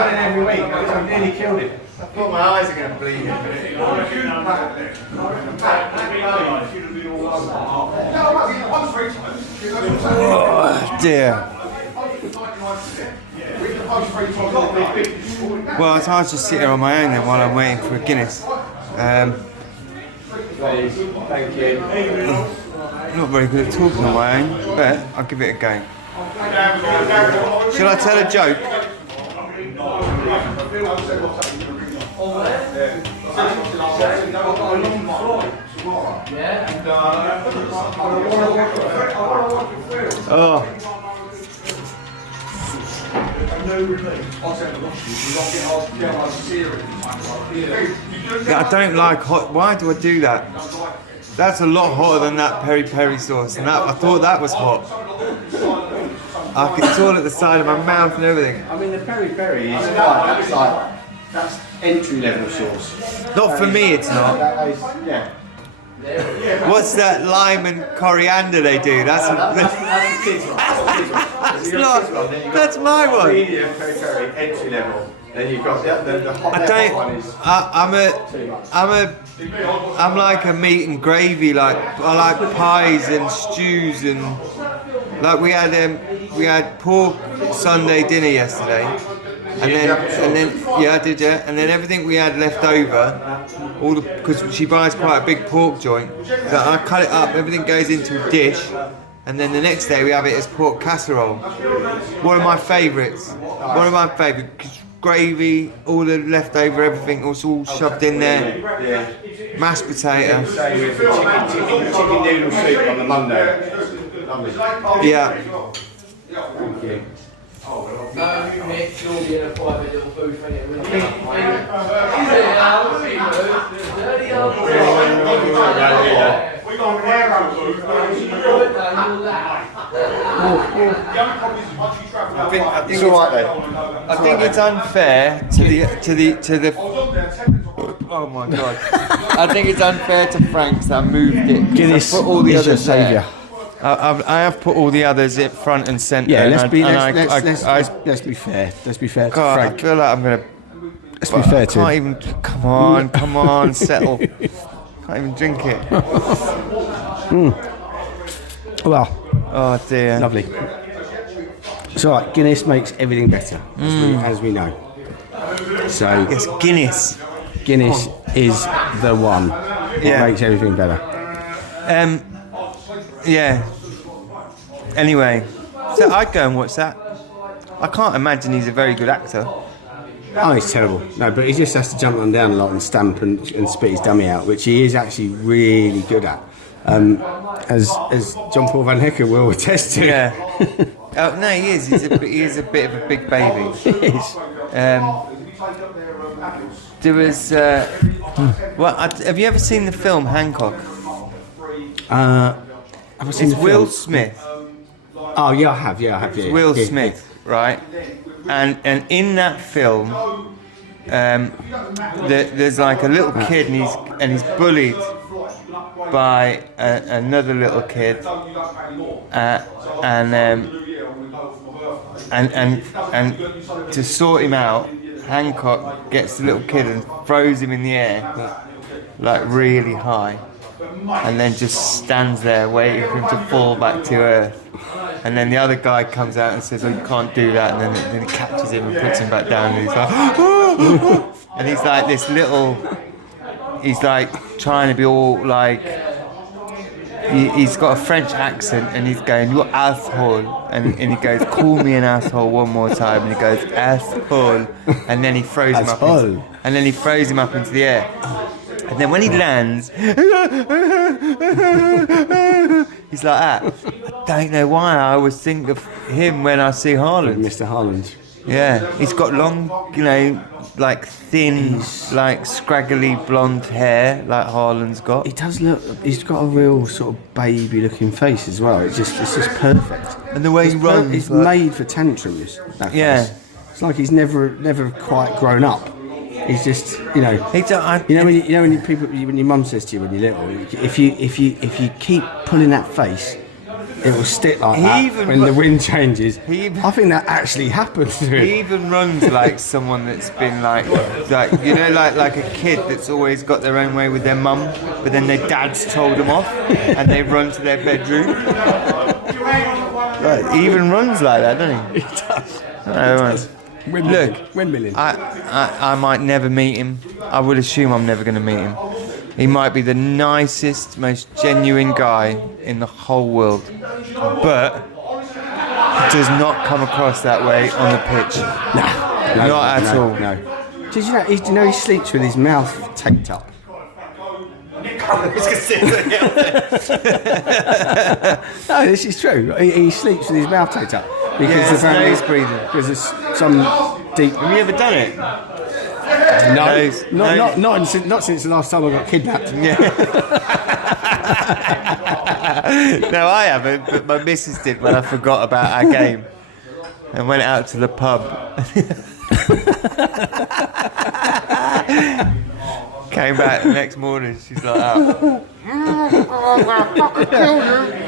think every week. I've nearly killed it. I thought my eyes are going to bleed in a minute. Oh dear. Well, it's hard to sit here on my own then while I'm waiting for a Guinness. Please, thank you. Not very good at talking on my own, but I'll give it a go. Shall I tell a joke? Oh. Yeah, I don't like hot. Why do I do that? That's a lot hotter than that peri peri sauce, and that I thought that was hot. It's all at the side of my mouth and everything. I mean, the peri peri is that's entry level sauce. Not for me, it's not. Yeah. What's that lime and coriander they do? That's the kids one. that's not. That's my one. Medium peri peri entry level. Then you've got the hot one is I'm like a meat and gravy. Like I like pies and stews and like we had pork Sunday dinner yesterday, and then yeah I did yeah, and then everything we had left over, because she buys quite a big pork joint, so I cut it up. Everything goes into a dish, and then the next day we have it as pork casserole. One of my favourites. One of my favourites. Gravy, all the leftover, everything was all shoved in there. Mashed potato. chicken noodle soup on the Monday. Yeah. Thank you. I think it's unfair to the. Oh my god! I think it's unfair to Frank's that moved it. Guinness put all the is your others there. saviour. I have put all the others in front and centre. Yeah, and let's be fair. Let's be fair to God, Frank. I feel like I'm gonna. Let's be fair to Can't him. even. Come on, settle. Can't even drink it. Well, Oh dear. lovely. It's alright, Guinness makes everything better, as we know. So, Yes, Guinness. Guinness is the one. It Yeah. makes everything better. Yeah. Anyway, so I'd go and watch that. I can't imagine he's a very good actor. Oh, he's terrible. No, but he just has to jump on down a lot and stamp and spit his dummy out, which he is actually really good at. As John Paul Van Hecker will attest to. Yeah. Oh no, he is. He is a bit of a big baby. He is. There was. Have you ever seen the film Hancock? Have I seen It's the Will film? Smith. Oh, yeah, I have. Yeah. Will Yeah. Smith, right? And in that film, there's like a little kid and he's bullied by another little kid, and to sort him out, Hancock gets the little kid and throws him in the air, like really high, and then just stands there waiting for him to fall back to earth. And then the other guy comes out and says, "Oh, you can't do that." And then he catches him and puts him back down. And he's like, and he's like this little. He's like trying to be all like. He's got a French accent and he's going, "You asshole," and he goes, "Call me an asshole one more time," and he goes, "Asshole," and then he throws him up. And then he throws him up into the air. And then when he lands, he's like that. I don't know why I always think of him when I see Haaland. Mr. Haaland. Yeah, he's got long, like thin, like scraggly blonde hair, like Haaland's got. He does look. He's got a real sort of baby-looking face as well. It's just perfect. And the way he runs, He's like, made for tantrums. That Yeah. face. It's like he's never quite grown up. He's just, when when your mum says to you when you're little, if you keep pulling that face, it will stick like that when the wind changes. I think that actually happens to him. He even runs like someone that's been like a kid that's always got their own way with their mum, but then their dad's told them off, and they run to their bedroom. He even runs like that, doesn't he? He does. Windmilling. I might never meet him. I would assume I'm never going to meet him. He might be the nicest, most genuine guy in the whole world, but he does not come across that way on the pitch. No, not at all. No. Did you know he sleeps with his mouth taped up? No, this is true. He sleeps with his mouth taped up because it's nose breathing. Because there's some deep. Have you ever done it? No, not since the last time I got kidnapped. Yeah. No, I haven't, but my missus did when I forgot about our game and went out to the pub. Came back the next morning, she's like, "Oh,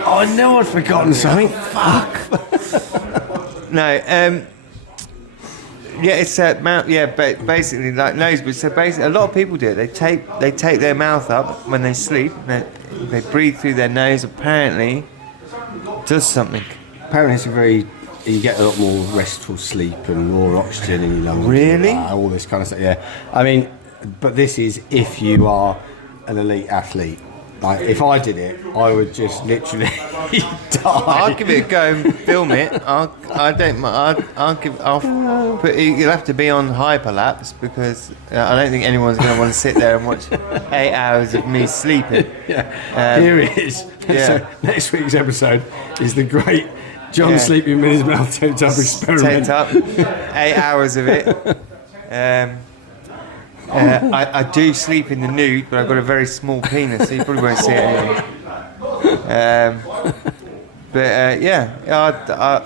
I know I'd forgotten something. Fuck." No, yeah, it's basically like nose. But so basically, a lot of people do it. They take their mouth up when they sleep. They breathe through their nose. Apparently, it does something. Apparently, you get a lot more restful sleep and more oxygen in your lungs. Really? All this kind of stuff. Yeah, I mean, but this is if you are an elite athlete. Like, if I did it, I would just literally die. I'll give it a go and film it. You'll have to be on hyperlapse because I don't think anyone's going to want to sit there and watch 8 hours of me sleeping. Yeah. Here it is. Yeah. So next week's episode is the great John sleeping with his mouth taped up experiment. Taped up, 8 hours of it. I do sleep in the nude, but I've got a very small penis, so you probably won't see it anyway.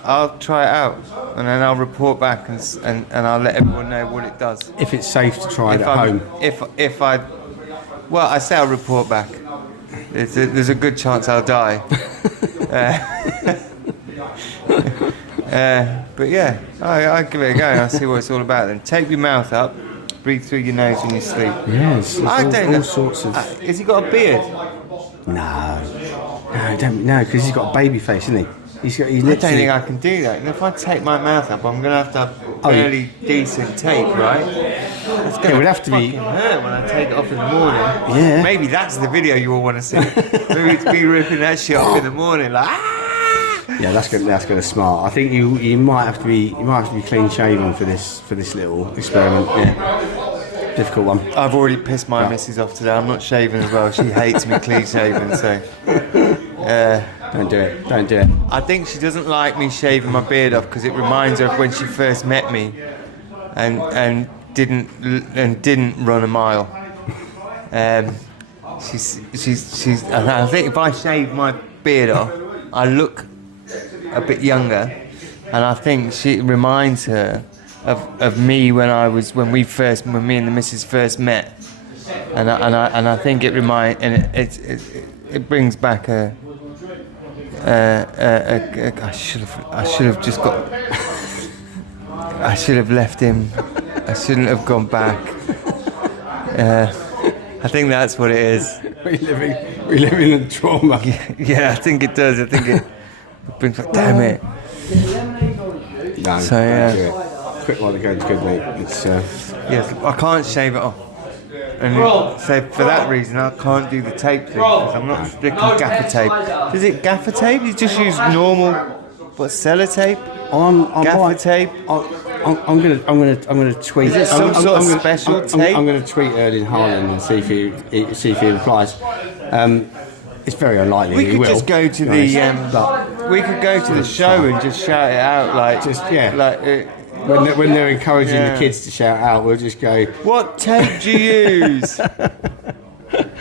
I'll try it out, and then I'll report back, and I'll let everyone know what it does. If it's safe to try it at home. I say I'll report back. There's a good chance I'll die. But yeah, I'll give it a go and I'll see what it's all about then. Take your mouth up. Breathe through your nose when you sleep. Yes, I don't know. All sorts of. Has he got a beard? No, because he's got a baby face, isn't he? He's I don't think I can do that. And if I take my mouth up, I'm going to have fairly decent tape, right? It's going would have to be hurt when I take it off in the morning. Yeah. Maybe that's the video you all want to see. Maybe it's me ripping that shit off in the morning, like. Yeah, that's gonna smart. I think you might have to be clean shaven for this little experiment. Yeah, difficult one. I've already pissed my missus off today. I'm not shaving as well. She hates me clean shaven, so. Don't do it. Don't do it. I think she doesn't like me shaving my beard off because it reminds her of when she first met me, and didn't run a mile. She's. And I think if I shave my beard off, I look a bit younger, and I think it reminds her of me when me and the missus first met, and I think it brings back I should have left him. I shouldn't have gone back. I think that's what it is. Reliving the trauma. Yeah, I think it does. I think it brings back. Damn it. No, so yeah. Do it. Quick while the goes good, mate. It's yes, I can't shave it off. And so for that reason, I can't do the tape thing because I'm not sticking gaffer tape. Is it gaffer tape? You just use normal, sellotape? Gaffer tape? I'm gonna tweet. Is it some sort of special tape? I'm gonna tweet Erling Haaland and see if he replies. It's very unlikely we he could will. Just go to the we could go to the show and just shout it out when they're encouraging the kids to shout out, we'll just go. What tape do you use?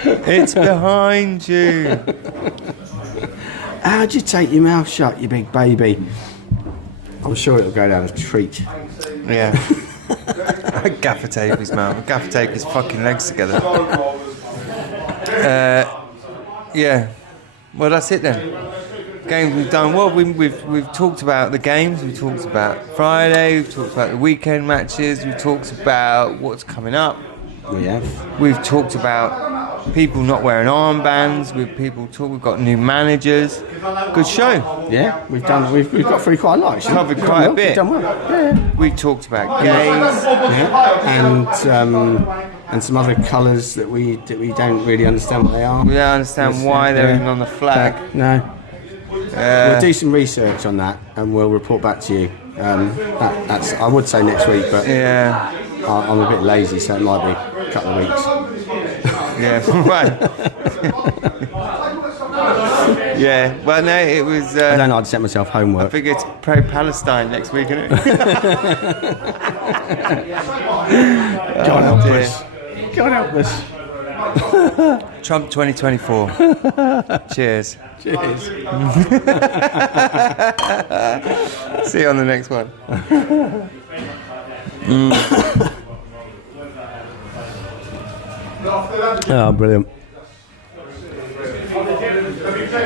It's behind you. How'd you take your mouth shut, you big baby? I'm sure it'll go down a treat. Yeah. Gaffer tape his mouth. Gaffer tape his fucking legs together. Yeah. Well, that's it then. Games we've done. Well, we've talked about the games. We've talked about Friday. We've talked about the weekend matches. We've talked about what's coming up. Yeah. We've talked about people not wearing armbands. We've got new managers. Good show. Yeah. We've got through quite a lot. Actually. Covered quite a bit. We've done well. Yeah. We've talked about games. Yeah. And some other colours that we don't really understand what they are. We don't understand why they're even on the flag. No. We'll do some research on that and we'll report back to you. That's I would say next week, but yeah, I'm a bit lazy, so it might be a couple of weeks. Yeah, right. Yeah, well, no, it was. I don't like to set myself homework. I think it's pro-Palestine next week, isn't it? God help us. God help us. Trump 2024. Cheers. Cheers. See you on the next one. Oh, brilliant.